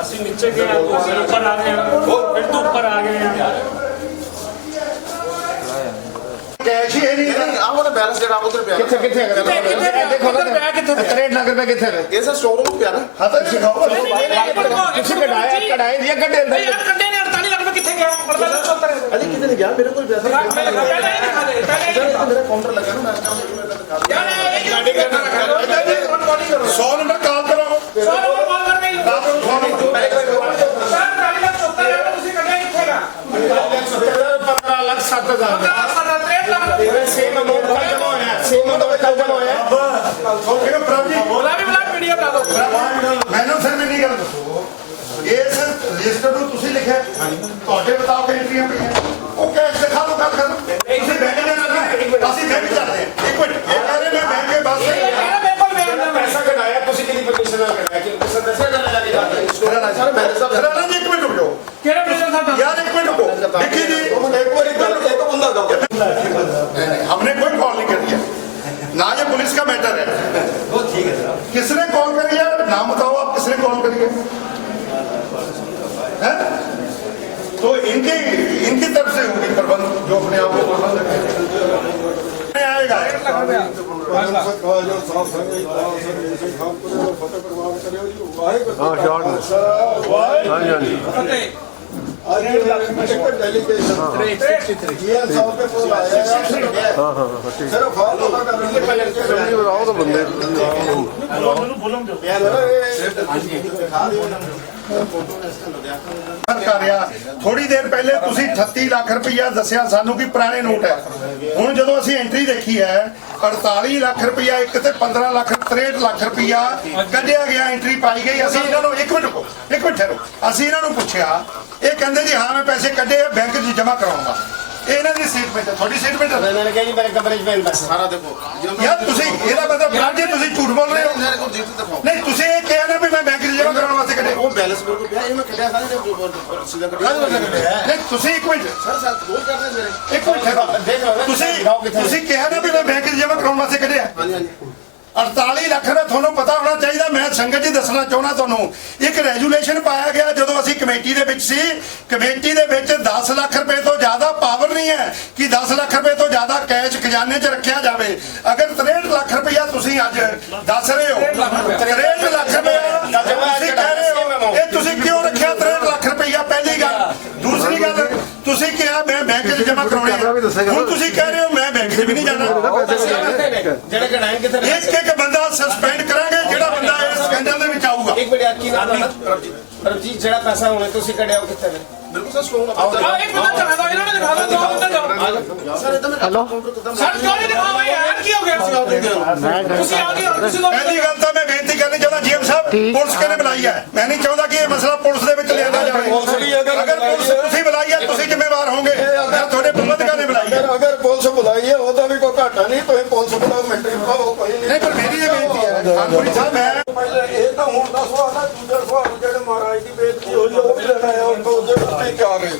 ਅਸੀਂ नीचे गए ऊपर आ गए फिर तो ऊपर आ गए कैश ही है नहीं ਉਹਦਾ ਬੈਲੈਂਸ ਜਿਹੜਾ ਉਧਰ ਪਿਆ किथे किथे देखो ना 63 लाख रुपए किथे है ਇਹ ਸਰ ਸਟੋਰ ਪਿਆ ਨਾ हां तो दिखाओ किसी कढ़ाया कढ़ाए दिया गड्ढे अंदर यार गड्ढे ने 48 लाख रुपए किथे गया ਅਜੇ ਕਿਤੇ ਨਹੀਂ ਗਿਆ ਮੇਰੇ ਕੋਲ ਪੈਸਾ पहले ये दिखा दे ਮੇਰਾ ਕਾਊਂਟਰ ਲੱਗਾ ਨਾ यार एक गाड़ी का 100 नंबर कॉल करो 100 नंबर कॉल कर नहीं सर ट्राली का 74 लाख ਤੁਸੀਂ ਕੱਢਿਆ ਕਿੱਥੇ ਗਾ 15 लाख 7,000 63 लाख सेम अमाउंट कल जमा होया सेम अमाउंट कल जमा होया ओके प्रभु जी बोला भी बुला वीडियो बना दो ਮੈਨੂੰ ਫਿਰ ਨਹੀਂ ਗੱਲ ਦੱਸੋ ਇਸ ਰਜਿਸਟਰ ਨੂੰ ਤੁਸੀਂ ਲਿਖਿਆ ਤੁਹਾਡੇ ਮੁਤਾਬਕ ਐਂਟਰੀਆਂ ਪਈਆਂ ਉਹ ਕੈਸ਼ ਦਿਖਾ ਦਿਓ ਗੱਲ ਕਰ ਤੁਸੀਂ ਬੈਂਕ ਦੇ ਨਾਲ ਅਸੀਂ ਬੈਂਕ ਚੱਲਦੇ ਇੱਕ ਮਿੰਟ ਇਹ ਕਹਿੰਦੇ ਮੈਂ ਬੈਂਕ ਦੇ ਬਸ मेरे को बेन ना ਪੈਸਾ ਕਢਾਇਆ ਤੁਸੀਂ ਕਿਹਦੀ ਪਰਮਿਸ਼ਨ ਨਾਲ ਕਢਾਇਆ ਕਿ ਕਿਸੇ ਦੱਸਿਆ ਗੱਲ ਜਾ ਕੇ ਜਾਂਦੇ ਸਰ ਮੈਨੇਜਰ ਸਾਹਿਬ ਰਾਣਾ ਜੀ ਇੱਕ ਮਿੰਟ ਰੁਕ ਜਾਓ केरे प्रेजेंट था यार एक मिनट रुको देखिए जी ਇੱਕ ਵਾਰੀ ਗੱਲ ਇੱਕ ਬੰਦਾ ਦਾ हमने कोई कॉल नहीं करी है ना ये पुलिस का मैटर है वो ठीक है सर किसने कॉल करी है नाम बताओ आप किसने कॉल करी है तो इनकी तरफ से होगी प्रबंध जो अपने आप को प्रबंध आएगा थोड़ी देर पहले 38 लाख रुपया दसिया सानू कि पुराने नोट है हुण जदों असीं एंट्री देखी है 48 लाख रुपया एक ते 15 लाख 63 लाख रुपया कढ़िया गया एंट्री पाई गई असीं इन्हां नूं एक मिनट ठहरो असीं इन्हां नूं पुछिया ये कहंदे जी हाँ मैं पैसे कढ़े बैंक च जमा कराऊंगा ਇਹਨਾਂ ਦੀ ਸਟੇਟਮੈਂਟ ਹੈ ਤੁਹਾਡੀ ਸਟੇਟਮੈਂਟ ਹੈ ਇਹਨਾਂ ਨੇ ਕਿਹਾ ਜੀ ਮੇਰੇ ਕਮਰੇ 'ਚ ਪੈਨ ਪੈਸਾ ਸਾਰਾ ਦੇਖੋ ਯਾਰ ਤੁਸੀਂ ਇਹਦਾ ਮਤਲਬ ਬਰਾਂਡੇ ਤੁਸੀਂ ਝੂਠ ਬੋਲ ਰਹੇ ਹੋ ਮੇਰੇ ਕੋਲ ਜੀਤ ਦਿਖਾਓ ਨਹੀਂ ਤੁਸੀਂ ਇਹ ਕਿਹਾ ਨਾ ਵੀ ਮੈਂ ਬੈਂਕ 'ਚ ਜਮਾ ਕਰਾਉਣ ਵਾਸਤੇ ਕੱਢੇ ਉਹ ਬੈਲੈਂਸ ਮੇਰੇ ਕੋਲ ਪਿਆ ਇਹ ਮੈਂ ਕੱਢਿਆ ਸਾਰੇ ਸਿੱਧਾ ਕੱਢਿਆ ਨਹੀਂ ਤੁਸੀਂ ਇੱਕ ਮਿੰਟ ਸਰ ਬੋਲ ਕਰਦੇ ਮੇਰੇ ਇੱਕ ਮਿੰਟ ਠਹਿਰੋ ਤੁਸੀਂ ਕਿਹਾ ਨਾ ਵੀ ਮੈਂ ਬੈਂਕ 'ਚ ਜਮਾ ਕਰਾਉਣ ਵਾਸਤੇ ਕੱਢਿਆ ਹਾਂਜੀ ਹਾਂਜੀ 48 ਲੱਖ ਦਾ ਤੁਹਾਨੂੰ ਪਤਾ ਹੋਣਾ ਚਾਹੀਦਾ ਮੈਂ ਸੰਗਤ ਜੀ ਦੱਸਣਾ ਚਾਹੁੰਦਾ ਤੁਹਾਨੂੰ ਇੱਕ ਰੈਜੂਲੇਸ਼ਨ ਪਾਇਆ ਗਿਆ ਜਦੋਂ ਅਸੀਂ ਕਮੇਟੀ ਦੇ ਵਿੱਚ ਸੀ ਕਮੇਟੀ ਦੇ ਵਿੱਚ 10 ਲੱਖ ਰੁਪਏ ਤੋਂ ਜ਼ਿਆਦਾ ਪਾਵਰ ਨਹੀਂ ਹੈ ਕਿ 10 ਲੱਖ ਰੁਪਏ ਤੋਂ ਜ਼ਿਆਦਾ ਕੈਸ਼ ਖਜ਼ਾਨੇ 'ਚ ਰੱਖਿਆ ਜਾਵੇ ਅਗਰ 63 ਲੱਖ ਰੁਪਇਆ ਤੁਸੀਂ ਅੱਜ ਦੱਸ ਰਹੇ ਹੋ 63 ਲੱਖ ਰੁਪਇਆ ਤੁਸੀਂ ਕਹਿ ਰਹੇ ਹੋ ਇਹ ਤੁਸੀਂ ਕਿਉਂ ਰੱਖਿਆ 63 ਲੱਖ ਰੁਪਇਆ ਪਹਿਲੀ ਗੱਲ ਦੂਸਰੀ ਗੱਲ ਤੁਸੀਂ ਕਿਹਾ ਮੈਂ ਬੈਂਕ 'ਚ ਜਮਾ ਕਰਾਉਣੇ ਹੁਣ ਤੁਸੀਂ ਕਹਿ ਰਹੇ ਹੋ ਮੈਂ ਬੈਂਕ 'ਚ ਵੀ ਨਹੀਂ ਜਾਣਾ ਜਿਹੜੇ ਕਢਾਏ ਕਿੱਥੇ ਇੱਕ ਬੰਦਾ ਸਸਪੈਂਡ ਕਰਾਂਗੇ ਜਿਹੜਾ ਬੰਦਾ ਇਸ ਸਕੈਂਡਲ ਦੇ ਵਿੱਚ ਆਊਗਾ ਇੱਕ ਮਿੰਟ ਕੀ ਨਾਮ ਹੈ ਰਣਜੀਤ ਜਿਹੜਾ ਪੈਸਾ ਹੋਣਾ ਤੁਸੀਂ ਕਢਿਆ ਕਿੱਥੇ ਨੇ ਬਿਲਕੁਲ ਸਰ ਸਟੋਰ एक बंदा चढ़ा दो इन्होंने दिखा दो दो बंदे जाओ ਸਰ ਇਦਾਂ ਮੈਂ ਕਾਊਂਟਰ ਕਿਦਾਂ सर क्यों नहीं दिखावा यार की हो गया ਤੁਸੀਂ ਆ ਗਏ ਤੁਸੀਂ ਲੋਕ ਪਹਿਲੀ ਗੱਲ ਤਾਂ ਮੈਂ ਬੇਨਤੀ ਕਰਨੀ ਚਾਹੁੰਦਾ ਜੀਐਮ ਸਾਹਿਬ ਪੁਲਿਸ ਕਿਹਨੇ ਬੁਲਾਈ ਹੈ ਮੈਂ ਨਹੀਂ ਚਾਹੁੰਦਾ ਕਿ ਇਹ ਮਸਲਾ ਪੁਲਿਸ ਦੇ ਵਿੱਚ ਲਿਆਂਦਾ ਜਾਵੇ ਅਗਰ ਪੁਲਿਸ ਤੁਸੀਂ ਬੁਲਾਈ ਹੈ ਤੁਸੀਂ ਜ਼ਿੰਮੇਵਾਰ ਹੋਵੋਗੇ ਜਾਂ ਤੁਹਾਡੇ ਪ੍ਰਬੰਧਕਾਂ ਨੇ ਬੁਲਾਈ ਹੈ ਅਗਰ ਪੁਲਿਸ ਬੁਲਾਈ ਹੈ ਉਹਦਾ ਵੀ ਕੋਈ ਘਾਟਾ ਨਹੀਂ ਤੁਸੀਂ ਪੁਲਿਸ ਬੁਲਾਓ ਮੈਂਟਰੀ ਪਾਓ ਕੋਈ ਨਹੀਂ ਨਹੀਂ ਪਰ ਮੇਰੀ ਇਹ ਬੇਨਤੀ ਹੈ ਕਾਨੂੰਨੀ ਸਾਹਿਬ ਮੈਂ ਇਹ ਤਾਂ ਹੁਣ ਦਾ ਸਵਾਲ ਹੈ ਦੂਜਾ ਸਵਾਲ ਜਿਹੜੇ ਮਹਾਰਾਜ ਦੀ ਬੇਇੱਜ਼ਤੀ ਹੋਈ ਉਹ ਵੀ ਲੈਣਾ ਹੈ ਉਹ ਉਹਦੇ ਉੱਤੇ ਕੀ ਆ ਰਹੇ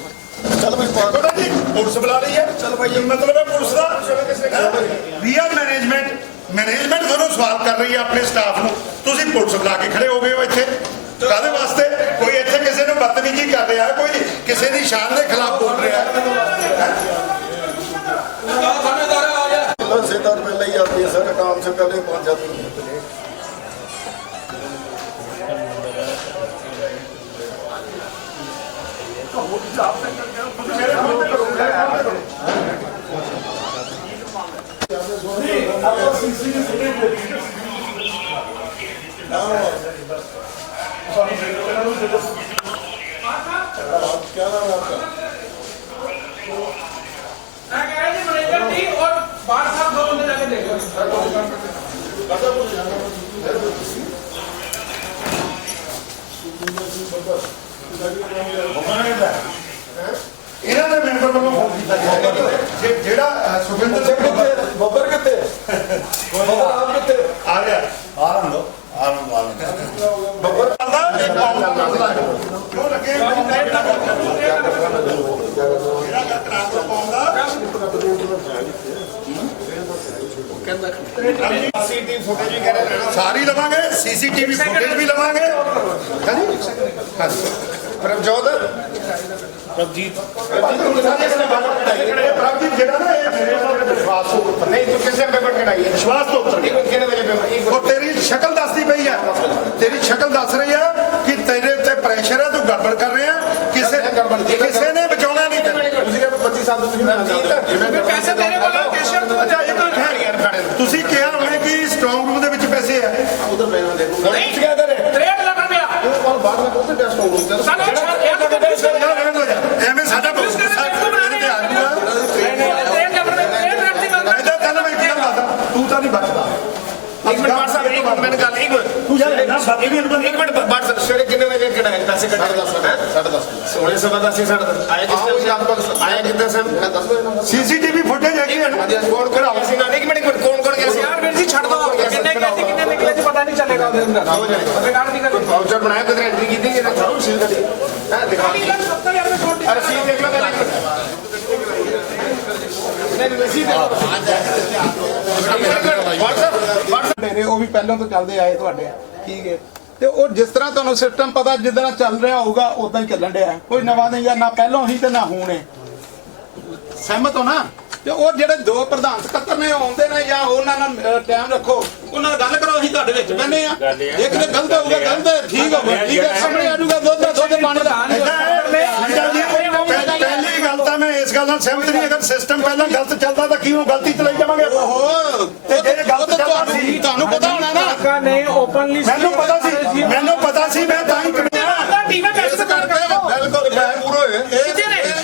ਚਲ ਬਈ ਬੋਲੋ ਜੀ ਪੁਲਿਸ ਬੁਲਾ ਰਹੀ ਹੈ ਚਲ ਭਾਈ ਮਤਲਬ ਹੈ ਪੁਲਿਸ ਦਾ ਵੀ ਆਰ ਮੈਨੇਜਮੈਂਟ ਤੁਹਾਨੂੰ ਸਵਾਲ ਕਰ ਰਹੀ ਹੈ ਆਪਣੇ ਸਟਾਫ ਨੂੰ ਤੁਸੀਂ ਪੁਲਿਸ ਬੁਲਾ ਕੇ ਖੜੇ ਹੋ ਗਏ ਹੋ ਇੱਥੇ ਕਾਹਦੇ ਵਾਸਤੇ ਕੋਈ ਇੱਥੇ ਕਿਸੇ ਨੂੰ ਬਦਤਮੀਜ਼ੀ ਕਰ ਰਿਹਾ ਕੋਈ ਕਿਸੇ ਦੀ ਸ਼ਾਨ ਦੇ ਖਿਲਾਫ ਬੋਲ ਰਿਹਾ सेदार पहले ही आती है सर काम से पहले पहुंच जाती है क्या नाम है आपका मैं कह रहा जी मैनेजर टीम और बाहर साहब दो बंदे जाके देखो ਇਹਨਾਂ ਦੇ ਮੈਂਬਰ ਵੱਲੋਂ ਫੋਨ ਕੀਤਾ ਗਿਆ ਜਿਹੜਾ ਸੁਖਿੰਦਰ ਸਿੰਘ बब्बर कितने बब्बर आप कितने ਆ ਗਿਆ ਆਨੰਦ ਬੱਬਰ ਦਾ ਇੱਕ ਕਾਊਂਟਰ ਕਿਉਂ ਲੱਗੇ ਜਿਹੜਾ ਕਰਾਰ ਪਾਉਂਦਾ ਸਾਰੀ ਲਵਾਂਗੇ ਸੀਸੀਟੀਵੀ ਫੁਟੇਜ ਵੀ ਲਵਾਂਗੇ। ਹਾਂਜੀ ਹਾਂਜੀ ਪ੍ਰਭਜੋਤ ਪ੍ਰਭਜੀਤ ਜਿਹੜਾ ਨਾ ਇਹ ਮੇਰੇ ਨਾਲ ਵਿਸ਼ਵਾਸ ਤੋਂ ਉੱਪਰ ਨਹੀਂ ਤੂੰ ਕਿਸੇ ਪੇਪਰ ਕਢਾਈ ਹੈ ਵਿਸ਼ਵਾਸ ਤੋਂ ਉੱਪਰ ਕਿਹੜੇ ਵੇਲੇ ਪੇਪਰ ਉਹ ਤੇਰੀ ਸ਼ਕਲ ਦੱਸਦੀ ਪਈ ਆ, ਤੇਰੀ ਸ਼ਕਲ ਦੱਸ ਰਹੀ ਆ ਕਿ ਤੇਰੇ ਉੱਤੇ ਪ੍ਰੈਸ਼ਰ ਹੈ, ਤੂੰ ਗੜਬੜ ਕਰ ਰਿਹਾ। ਕਿਸੇ ਨੇ ਬਚਾਉਣਾ ਨਹੀਂ ਤੈਨੂੰ। ਤੁਸੀਂ 25 ਸਾਲ ਤੋਂ ਤੁਸੀਂ ਪੈਸੇ ਤੇਰੇ ਕੋਲ ਕੈਸ਼ੀਅਰ ਤੋਂ ਤੁਸੀਂ ਕਿਹਾ ਹੋਣਾ ਕਿ ਸਟਰੋਂਗ ਰੂਮ ਦੇ ਵਿੱਚ ਪੈਸੇ ਆ। ਨਹੀਂ 63 ਲੱਖ ਰੁਪਇਆ ਸਾਨੂੰ ਐਵੇਂ ਸਾਡਾ ਤੂੰ ਤਾਂ ਨਹੀਂ ਬਚਦਾ। ਇੱਕ ਮਿੰਟ ਬਾਅਦ ਸਾਹਿਬ ਇੱਕ ਮਿੰਟ ਗੱਲ ਇੱਕ ਮਿੰਟ ਤੂੰ ਯਾਰ ਨਾ ਸਾਡੀ ਵੀ ਇੱਕ ਮਿੰਟ ਬਾਅਦ ਸਾਹਿਬ ਸਵੇਰੇ ਕਿੰਨੇ ਵਜੇ ਕਢਾਏ ਪੈਸੇ ਕਢਾਏ 10:30 ਸੋਹਣੇ ਸਵਾ 10 ਆਇਆ ਕਿੰਨੇ ਸਨ ਸੀਸੀਟੀਵੀ ਫੁਟੇਜ ਹੈਗੀ ਹੈ। ਕੌਣ ਕਢਾਓ ਸੀ ਨਾ ਇੱਕ ਮਿੰਟ ਕੌਣ ਗਿਆ ਸੀ ਯਾਰ ਵੀਰ ਜੀ ਛੱਡ ਦੋ ਕਿੰਨੇ ਗਏ ਸੀ ਕਿੰਨੇ ਨਿਕਲੇ ਸੀ ਪਤਾ ਨਹੀਂ ਚੱਲੇਗਾ ਉਹਦੇ ਅੰਦਰ ਰਿਕਾਰਡ ਨਹੀਂ ਕਰਦੇ ਵਾਊਚਰ ਬਣਾਇਆ ਕਿਤੇ ਐਂਟਰੀ ਕੀਤੀ ਕਿ ਨਾ ਚਾਹੋ ਸੀਲ ਕਰ ਹੈ ਦਿਖਾ ਦੀ 70,000 ਰੁਪਏ ਛੋੜ ਅਰੇ ਸੀਲ ਦੇਖ ਲਓ ਪਹਿਲਾਂ ਨਹੀਂ ਸੀਲ ਡੇਰੇ ਉਹ ਵੀ ਪਹਿਲਾਂ ਤੋਂ ਚੱਲਦੇ ਆਏ ਤੁਹਾਡੇ ਠੀਕ ਹੈ ਤੇ ਉਹ ਜਿਸ ਤਰ੍ਹਾਂ ਤੁਹਾਨੂੰ ਸਿਸਟਮ ਪਤਾ ਜਿੱਦਾਂ ਚੱਲ ਰਿਹਾ ਹੋਊਗਾ ਉਦਾਂ ਹੀ ਚੱਲਣ ਡਿਆ ਕੋਈ ਨਵਾਂ ਨਹੀਂ ਜਾਂ ਨਾ ਪਹਿਲਾਂ ਹੀ ਤੇ ਨਾ ਹੁਣ ਹੈ ਸਹਿਮਤ ਹੋ ਨਾ ਤੇ ਉਹ ਜਿਹੜੇ ਦੋ ਪ੍ਰਧਾਨ ਸਕੱਤਰ ਨੇ ਉਹ ਆਉਂਦੇ ਨੇ ਜਾਂ ਉਹਨਾਂ ਨਾਲ ਟਾਈਮ ਰੱਖੋ ਉਹਨਾਂ ਨਾਲ ਗੱਲ ਕਰੋ ਅਸੀਂ ਤੁਹਾਡੇ ਵਿੱਚ ਬੈਠੇ ਆ ਇੱਕ ਤੇ ਗਲਤ ਹੋਊਗਾ ਗਲਤ ਠੀਕ ਹੋਊਗਾ ਠੀਕ ਹੈ ਸਾਹਮਣੇ ਆ ਜਾਊਗਾ ਦੁੱਧ ਪਾਣੀ ਦਾ ਪਹਿਲੀ ਗੱਲ ਤਾਂ ਮੈਂ ਇਸ ਗੱਲ ਨਾਲ ਸਹਿਮਤ ਨਹੀਂ। ਅਗਰ ਸਿਸਟਮ ਪਹਿਲਾਂ ਗਲਤ ਚੱਲਦਾ ਤਾਂ ਕਿਉਂ ਗਲਤੀ ਚਲਾਈ ਜਾਵਾਂਗੇ? ਓਹੋ ਤੇ ਜੇ ਗਲਤ ਤੁਹਾਨੂੰ ਪਤਾ ਹੋਣਾ ਨਾ ਨੇ ਓਪਨਲੀ ਮੈਨੂੰ ਪਤਾ ਸੀ ਮੈਂ ਤਾਂ ਹੀ ਕਰਿਆ। ਟੀਮਾਂ ਪੈਸੇ ਕਰਦੇ ਬਿਲਕੁਲ ਪੂਰਾ ਹੋਏ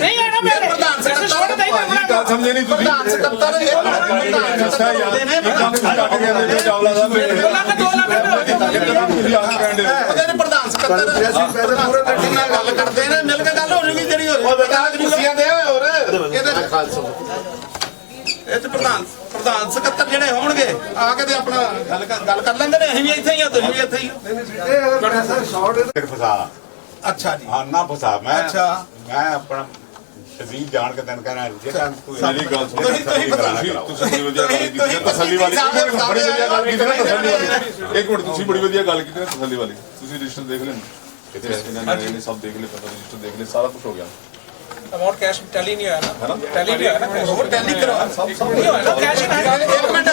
ਨਹੀਂ ਆਣਾ ਮੇਰੇ ਪ੍ਰਧਾਨ ਪੈਸੇ ਛੋੜ ਦੇ ਮੈਂ ਗੱਲ ਸਮਝੇ ਨਹੀਂ ਤੁਸੀਂ ਪ੍ਰਧਾਨ ਸਕੱਤਰ ਇਹ ਪ੍ਰਧਾਨ ਸਕੱਤਰ ਨੇ ਲੱਖ 2 ਲੱਖ ਉਹਦੇ ਨੇ ਪ੍ਰਧਾਨ ਸਕੱਤਰ ਨਾਲ ਗੱਲ ਕਰਦੇ ਨੇ ਮਿਲ ਕੇ ਗੱਲ ਹੋ ਜੂਗੀ ਜਿਹੜੀ ਹੋ ਰਹੀ ਕੁਰਸੀਆਂ ਦੇ ਹੋਰ ਇਹਦੇ ਇਹ ਤੇ ਪ੍ਰਧਾਨ ਸਕੱਤਰ ਜਿਹੜੇ ਹੋਣਗੇ ਆ ਕੇ ਤੇ ਆਪਣਾ ਗੱਲ ਕਰ ਲੈਂਦੇ ਨੇ। ਅਸੀਂ ਵੀ ਇੱਥੇ ਹੀ ਆ ਤੁਸੀਂ ਵੀ ਇੱਥੇ ਹੀ ਹੋ। ਫਸਾ ਅੱਛਾ ਜੀ ਹਾਂ ਨਾ ਫਸਾ ਮੈਂ ਅੱਛਾ ਮੈਂ ਆਪਣਾ ਤਸਵੀਰ ਜਾਣ ਕੇ ਤੈਨੂੰ ਕਹਿਣਾ ਜੇਕਰ ਤੂੰ ਸਾਡੀ ਗੱਲ ਸੁਣੋ ਤੁਸੀਂ ਤੁਸੀਂ ਬੜੀ ਵਧੀਆ ਗੱਲ ਕੀਤੀ ਹੈ ਤਸੱਲੀ ਵਾਲੀ ਬੜੀ ਵਧੀਆ ਗੱਲ ਕੀਤੀ ਨਾ ਤਸੱਲੀ ਵਾਲੀ ਇੱਕ ਮਿੰਟ ਤੁਸੀਂ ਬੜੀ ਵਧੀਆ ਗੱਲ ਕੀਤੀ ਨਾ ਤਸੱਲੀ ਵਾਲੀ ਤੁਸੀਂ ਰਜਿਸਟਰ ਦੇਖ ਲੈਣ ਕਿਤੇ ਇਹਨਾਂ ਨੇ ਸਭ ਦੇਖ ਲਏ ਪਤਾ ਰਜਿਸਟਰ ਦੇਖ ਲਏ ਸਾਰਾ ਕੁਝ ਹੋ ਗਿਆ ਅਮਾਉਂਟ ਕੈਸ਼ ਟੈਲੀ ਨਹੀਂ ਆਇਆ ਨਾ ਟੈਲੀ ਨਹੀਂ ਆਇਆ ਨਾ ਕੈਸ਼ ਉਹ ਟੈਲੀ ਕਰੋ ਨਹੀਂ ਹੋਇਆ ਨਾ ਕੈਸ਼ ਹੀ ਨਹੀਂ ਇੱਕ ਮਿੰਟ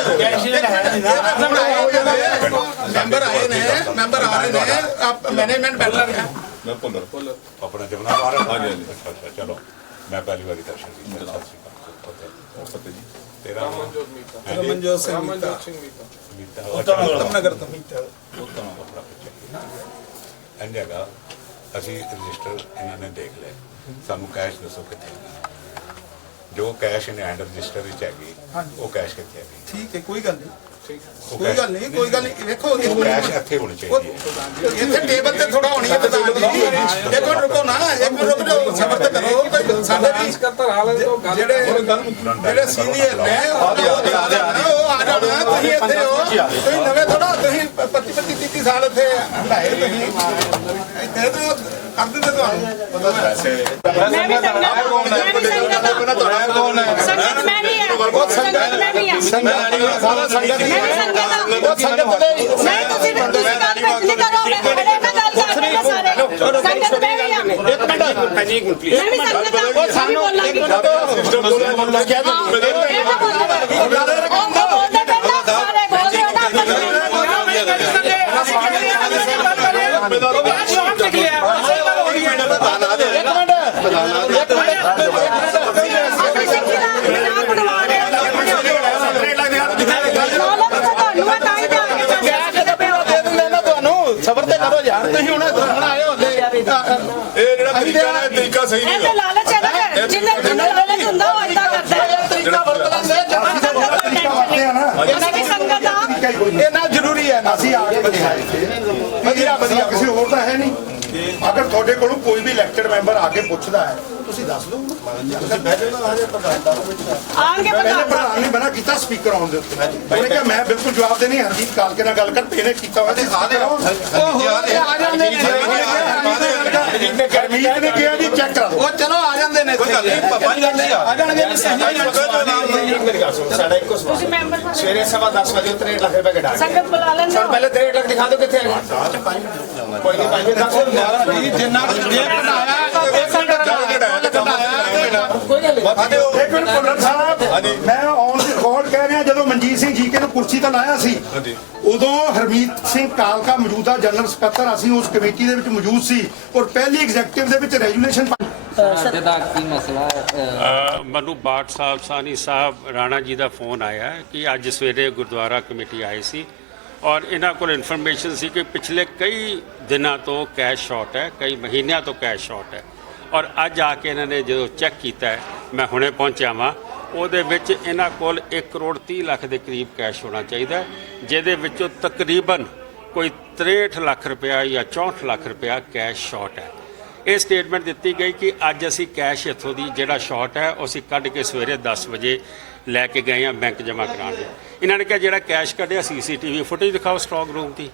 ਮੈਂਬਰ ਆਏ ਨੇ ਮੈਂਬਰ ਆ ਰਹੇ ਨੇ ਮੈਨੇਜਮੈਂਟ ਬੈਠਾ ਹੈ ਮੈਂ ਭੁੱਲਰ ਆਪਣਾ ਜਮਨਾ ਮਾਰ ਹਾਂਜੀ। ਅੱਛਾ ਚਲੋ ਮੈਂ ਪਹਿਲੀ ਵਾਰੀ ਦਰਸ਼ਨ ਕੀਤਾ ਉਹ ਫਤਿਹ ਜੀ ਤੇਰਾ ਰਮਨਜੋਤ ਸਿੰਘ ਮੀਤਾ ਉੱਤਮ ਨਗਰ ਤੋਂ ਉੱਤਮ ਆਪਣਾ ਅੰਜੇਗਾ ਅਸੀਂ ਰਜਿਸਟਰ ਇਹਨਾਂ ਨੇ ਦੇਖ ਲਿਆ ਸਾਨੂੰ ਕੈਸ਼ ਦੱਸੋ ਕਿੱਥੇ ਜੋ ਕੈਸ਼ ਇਨ ਹੈਂਡ ਰਜਿਸਟਰ ਵਿੱਚ ਹੈਗੀ ਉਹ ਕੈਸ਼ ਕਿੱਥੇ ਹੈਗੀ ਠੀਕ ਹੈ ਕੋਈ ਗੱਲ ਨਹੀਂ ਕੋਈ ਗੱਲ ਨਹੀਂ ਵੇਖੋ ਕੈਸ਼ ਇੱਥੇ ਹੋਣੀ ਚਾਹੀਦੀ ਹੈ ਇੱਥੇ ਟੇਬਲ ਤੇ ਥੋੜਾ ਹੋਣੀ ਹੈ ਪ੍ਰਧਾਨ ਜੀ ਇੱਕ ਮਿੰਟ ਰੁਕੋ ਨਾ ਇੱਕ ਮਿੰਟ ਰੁਕ ਜਾਓ ਸਬਰ ਤੇ ਕਰੋ ਕੋਈ ਸਾਡੇ ਵੀ ਜਿਹੜੇ ਸੀਨੀਅਰ ਨੇ ਉਹ ਆ ਜਾਣਾ ਤੁਸੀਂ ਇੱਥੇ ਹੋ ਤੁਸੀਂ ਨਵੇਂ ਥੋੜਾ ਤੁਸੀਂ 25 30 ਸਾਲ ਇੱਥੇ ਹੰਡਾਏ ਤੁਸੀਂ ਇੱਥੇ ਤਾਂ ਕਰ ਦਿੰਦੇ ਤੁਹਾਨੂੰ मैं भी संगत में भी है संगत में भी है ਸਾਰਾ ਸੰਗਤ मैं भी संगत हूं ਸੰਗਤ ਦੇ नहीं ਤੁਸੀਂ ਗੱਲ ਨਹੀਂ ਕਰੋਗੇ ਬੜੇ ਨਾਲ ਗੱਲ ਕਰਦੇ ਸਾਰੇ संगत में भी है ਇੱਕ ਮਿੰਟ ਹਾਂਜੀ ਇੱਕ ਮਿੰਟ ਪਲੀਜ਼ मैं भी संगत हूं सभी बोलेंगे ਸਿਸਟਮ ਬੋਲਣਾ ਕਿਹਾ ਸਬਰ ਤੇ ਕਰੋ ਯਾਰ ਤੁਸੀਂ ਹੁਣ ਆਏ ਹੋ ਇਹ ਜਿਹੜਾ ਤਰੀਕਾ ਸਹੀ ਨਹੀਂ ਇਹਦੇ ਲਾਲਚ ਹੈ ਨਾ ਜਿੰਨੇ ਲਾਲਚ ਹੁੰਦਾ ਉਹ ਇਦਾਂ ਕਰਦਾ ਹੈ ਤਰੀਕਾ ਵਰਤ ਲੈਂਦੇ ਮੈਂ ਵੀ ਸੰਗਤ ਆ ਇਹ ਨਾ ਜ਼ਰੂਰੀ ਹੈ ਨਾ ਅਸੀਂ ਆ ਕੇ ਵਧੀਆ ਕਿਸੇ ਹੋਰ ਦਾ ਹੈ ਨਹੀਂ। ਅਗਰ ਤੁਹਾਡੇ ਕੋਲੋਂ ਕੋਈ ਵੀ ਇਲੈਕਟਡ ਮੈਂਬਰ ਆ ਕੇ ਪੁੱਛਦਾ ਹੈ ਤੁਸੀਂ ਦੱਸ ਦਿਓ। ਆਣਗੇ ਪਹਿਲੇ ਪਤਾ ਪ੍ਰਧਾਨ ਨੇ ਮਨਾ ਕੀਤਾ ਸਪੀਕਰ ਆਉਣ ਦੇ ਉੱਤੇ ਉਹਨੇ ਕਿਹਾ ਮੈਂ ਬਿਲਕੁਲ ਜਵਾਬ ਦੇਣੀ ਹਰਜੀਤ ਕਾਲਕੇ ਨਾਲ ਗੱਲ ਕਰ ਇਹਨੇ ਕੀਤਾ ਹੋਇਆ ਤੇ ਆ ਜਾਂਦੇ ਨੇ ਗਰਮੀਤ ਨੇ ਕਿਹਾ ਜੀ ਚੈੱਕ ਕਰਾ ਦਿਓ। ਉਹ ਚਲੋ ਆ ਜਾਂਦੇ ਨੇ ਕੋਈ ਗੱਲ ਨਹੀਂ ਪਾਪਾ ਜੀ ਆ ਜਾਣਗੇ ਮੇਰੀ ਗੱਲ ਸੁਣੋ ਸਾਡਾ ਇੱਕੋ ਤੁਸੀਂ ਸਵਾਲ ਮੈਂਬਰ ਸਾਹਿਬ ਸਵੇਰੇ 10:15 ਵਜੇ 63 ਲੱਖ ਰੁਪਏ ਕਢਾ ਸੰਗਤ ਬੁਲਾ ਲੈਂਦੇ ਸਰ ਹੋ। ਪਹਿਲੇ 63 ਲੱਖ ਦਿਖਾ ਦਿਓ ਕਿੱਥੇ ਹੈ ਕੋਈ ਨਹੀਂ ਭਾਈ ਜਿੰਨਾ ਜੇ ਕਢਾਇਆ ਕੋਈ ਗੱਲ ਨਹੀਂ ਇੱਕ ਮਿੰਟ ਭੁੱਲਰ ਸਾਹਿਬ, ਮੈਂ ਔਨ ਰਿਕਾਰਡ ਕਹਿ ਰਿਹਾ, ਜਦੋਂ ਮਨਜੀਤ ਸਿੰਘ ਜੀਕੇ ਨੂੰ ਕੁਰਸੀ ਤੇ ਲਾਇਆ ਸੀ ਉਦੋਂ ਹਰਮੀਤ ਸਿੰਘ ਕਾਲਕਾ ਮੌਜੂਦਾ ਜਨਰਲ ਸਕੱਤਰ, ਅਸੀਂ ਉਸ ਕਮੇਟੀ ਦੇ ਵਿੱਚ ਮੌਜੂਦ ਸੀ ਔਰ ਪਹਿਲੀ ਐਗਜ਼ੈਕਟਿਵ ਦੇ ਵਿੱਚ ਰੈਜੂਲੇਸ਼ਨ ਜਿਹਦਾ ਕੀ ਮਸਲਾ ਹੈ ਮੈਨੂੰ ਬਾਟ ਸਾਹਿਬ ਸਾਨੀ ਸਾਹਿਬ ਰਾਣਾ ਜੀ ਦਾ ਫੋਨ ਆਇਆ ਕਿ ਅੱਜ ਸਵੇਰੇ ਗੁਰਦੁਆਰਾ ਕਮੇਟੀ ਆਈ ਸੀ ਔਰ ਇਹਨਾਂ ਕੋਲ ਇਨਫੋਰਮੇਸ਼ਨ ਸੀ ਕਿ ਪਿਛਲੇ ਕਈ ਦਿਨਾਂ ਤੋਂ ਕੈਸ਼ ਸ਼ਾਰਟ ਹੈ, ਕਈ ਮਹੀਨਿਆਂ ਤੋਂ ਕੈਸ਼ ਸ਼ਾਰਟ ਹੈ ਔਰ ਅੱਜ ਆ ਕੇ ਇਹਨਾਂ ਨੇ ਜਦੋਂ ਚੈੱਕ ਕੀਤਾ ਹੈ, ਮੈਂ ਹੁਣੇ ਪਹੁੰਚਿਆ ਵਾਂ, ਉਹਦੇ ਵਿੱਚ ਇਹਨਾਂ ਕੋਲ 1 ਕਰੋੜ 30 ਲੱਖ ਦੇ ਕਰੀਬ ਕੈਸ਼ ਹੋਣਾ ਚਾਹੀਦਾ, ਜਿਹਦੇ ਵਿੱਚੋਂ ਤਕਰੀਬਨ ਕੋਈ 63 ਲੱਖ ਰੁਪਇਆ ਜਾਂ 64 ਲੱਖ ਰੁਪਇਆ ਕੈਸ਼ ਸ਼ਾਰਟ ਹੈ। ਇਹ ਸਟੇਟਮੈਂਟ ਦਿੱਤੀ ਗਈ ਕਿ ਅੱਜ ਅਸੀਂ ਕੈਸ਼ ਇੱਥੋਂ ਦੀ ਜਿਹੜਾ ਸ਼ਾਰਟ ਹੈ ਉਹ ਅਸੀਂ ਕੱਢ ਕੇ ਸਵੇਰੇ 10 ਵਜੇ ਲੈ ਕੇ ਗਏ ਹਾਂ ਬੈਂਕ ਜਮ੍ਹਾਂ ਕਰਾਉਣ ਲਈ। ਇਹਨਾਂ ਨੇ ਕਿਹਾ ਜਿਹੜਾ ਕੈਸ਼ ਕੱਢਿਆ CCTV ਫੁਟੇਜ ਦਿਖਾਓ ਸਟਾਕ ਰੂਮ ਦੀ,